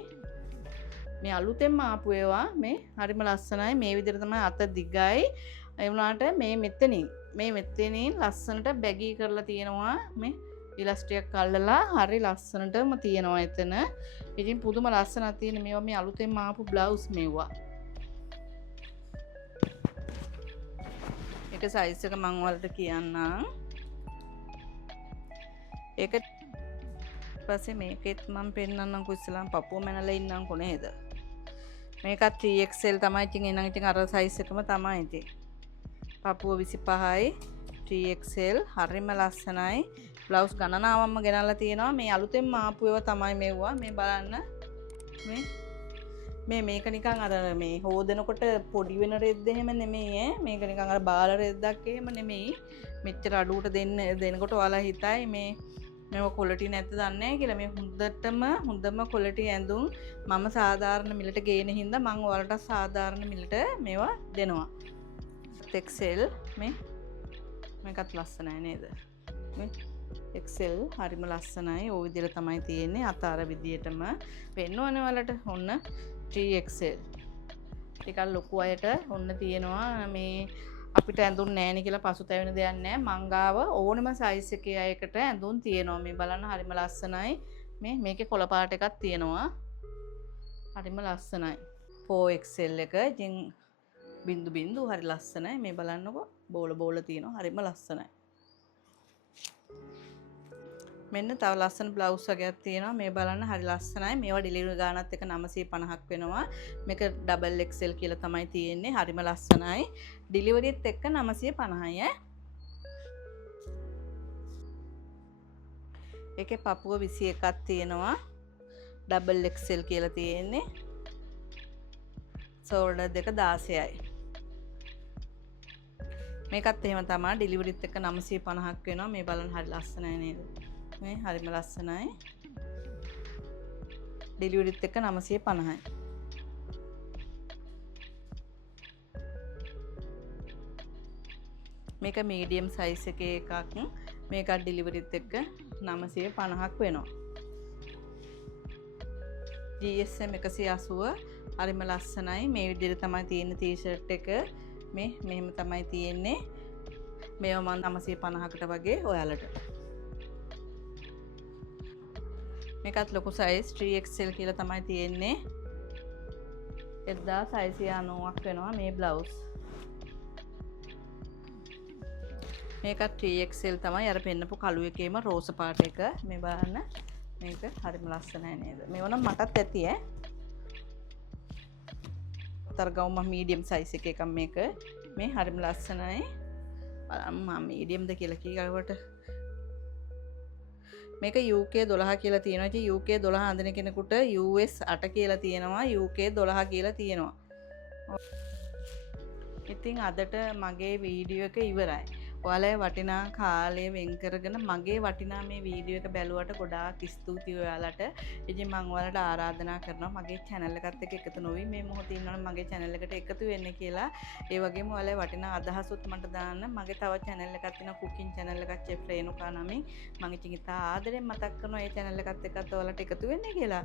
මේ අලුතෙන්ම ආපු ඒවා මේ හරිම ලස්සනයි. මේ විදිහට තමයි අත දිගයි. ඒ වුණාට මේ මෙතනින් ලස්සනට බැගී කරලා තියෙනවා. මේ ඉලස්ට්‍රියක් අල්ලලා හරි ලස්සනටම තියෙනවා එතන. ඉතින් පුදුම ලස්සනක් තියෙන මේවා මේ අලුතෙන්ම ආපු බ්ලවුස් මේවා. ඒක සයිස් එක මම ඔයාලට කියන්නම්. ඒක පස්සේ මේකෙත් මම පෙන්නන්නම්කෝ ඉස්සලාම් පපුව මැනලා ඉන්නම්කෝ නේද? මේකත් 3XL තමයි. ඉතින් එහෙනම් ඉතින් අර සයිස් එකම තමයි ඉතින්. පපුව 25යි 3XL හරිම ලස්සනයි. බ්ලවුස් ගණනාවක්ම ගෙනල්ලා තියෙනවා. මේ අලුතෙන්ම ආපු ඒවා තමයි මෙව්වා. මේ බලන්න. මේක නිකන් අර මේ හොදනකොට පොඩි වෙන රෙද්ද එහෙම නෙමෙයි ඈ. මේක නිකන් අර බාල රෙද්දක් එහෙම නෙමෙයි. මෙච්චර අඩුවට දෙනකොට ඔයාලා හිතයි මේව ක්වොලිටි නැද්ද දන්නේ නැහැ කියලා. මේ හොඳම ක්වොලිටි ඇඳුම් මම සාධාරණ මිලට ගේන හින්දා මම ඔයාලට සාධාරණ මිලට මේවා දෙනවා. XL මේකත් ලස්සනයි නේද? XL හරිම ලස්සනයි. ওই විදිහට තමයි තියෙන්නේ. අත අර විදිහටම වෙන්නවනේ ඔයාලට. ඔන්න 3XL. ටිකක් ලොකු අයට ඔන්න තියෙනවා. මේ අපිට ඇඳුම් නැහැනේ කියලා පසුතැවෙන දෙයක් නැහැ. මංගාව ඕනෙම සයිස් එකේ අයකට ඇඳුම් තියෙනවා. මේ බලන්න හරිම ලස්සනයි. මේකේ කොළ පාට එකක් තියෙනවා. හරිම ලස්සනයි. 4XL එක ඉතින් බින්දු හරි ලස්සනයි. මේ බලන්නකෝ බෝල තියෙනවා. හරිම ලස්සනයි. මෙන්න තව ලස්සන බ්ලවුස් වර්ගයක් තියෙනවා. මේ බලන්න හරි ලස්සනයි. මේවා ඩෙලිවරි ගානත් එක 950ක් වෙනවා. මේක ඩබල් XL කියලා තමයි තියෙන්නේ. හරිම ලස්සනයි. ඩෙලිවරිත් එක්ක 950යි ඈ. ඒකේ පපුව 21ක් තියෙනවා. ඩබල් XL කියලා තියෙන්නේ. ෂෝල්ඩර් දෙක 16යි. මේකත් එහෙම තමයි ඩෙලිවරිත් එක්ක 950ක් වෙනවා. මේ බලන්න හරි ලස්සනයි නේද? මේ හරිම ලස්සනයි. ඩෙලිවරිත් එක්ක 950යි. මේක මීඩියම් සයිස් එකේ එකක්. මේකත් ඩෙලිවරිත් එක්ක 950ක් වෙනවා. GSM 180 හරිම ලස්සනයි. මේ විදිහට තමයි තියෙන ටී-ෂර්ට් එක. මෙහෙම තමයි තියෙන්නේ. මේවා මම 950කට වගේ ඔයාලට. මේකත් ලොකු සයිස් 3XL කියලා තමයි තියෙන්නේ. 1690ක් වෙනවා මේ බ්ලවුස්. මේකත් 3XL තමයි. අර පෙන්නපු කළු එකේම රෝස පාට එක. මේ බලන්න. මේක හරිම ලස්සනයි නේද? මේව නම් මටත් ඇති ඈ. තරගවම මීඩියම් සයිස් එකක මේක. මේ හරිම ලස්සනයි. මම මීඩියම්ද කියලා කීවට මේක UK 12 කියලා තියෙනවා. ඉතින් UK 12 අඳින කෙනෙකුට US 8 කියලා තියෙනවා. UK 12 කියලා තියෙනවා. ඉතින් අදට මගේ වීඩියෝ එක ඉවරයි. ඔයාලා වටිනා කාලය වෙන් කරගෙන මගේ වටිනා මේ වීඩියෝ එක බැලුවට ගොඩාක් ස්තුතියි ඔයාලට. ඉතින් මම ඔයාලට ආරාධනා කරනවා මගේ channel එකත් එක්ක එකතු නොවි මේ මොහොතේ ඉන්නවනම් මගේ channel එකට එකතු වෙන්න කියලා. ඒ වගේම ඔයාලා වටිනා අදහසුත් මට දාන්න. මගේ තව channel එකක් තියෙනවා cooking channel එකක් chef රේණුකා නමින්. මම ඉතින් ඉතා ආදරෙන් මතක් කරනවා මේ channel එකත් එක්කත් ඔයාලට එකතු වෙන්න කියලා.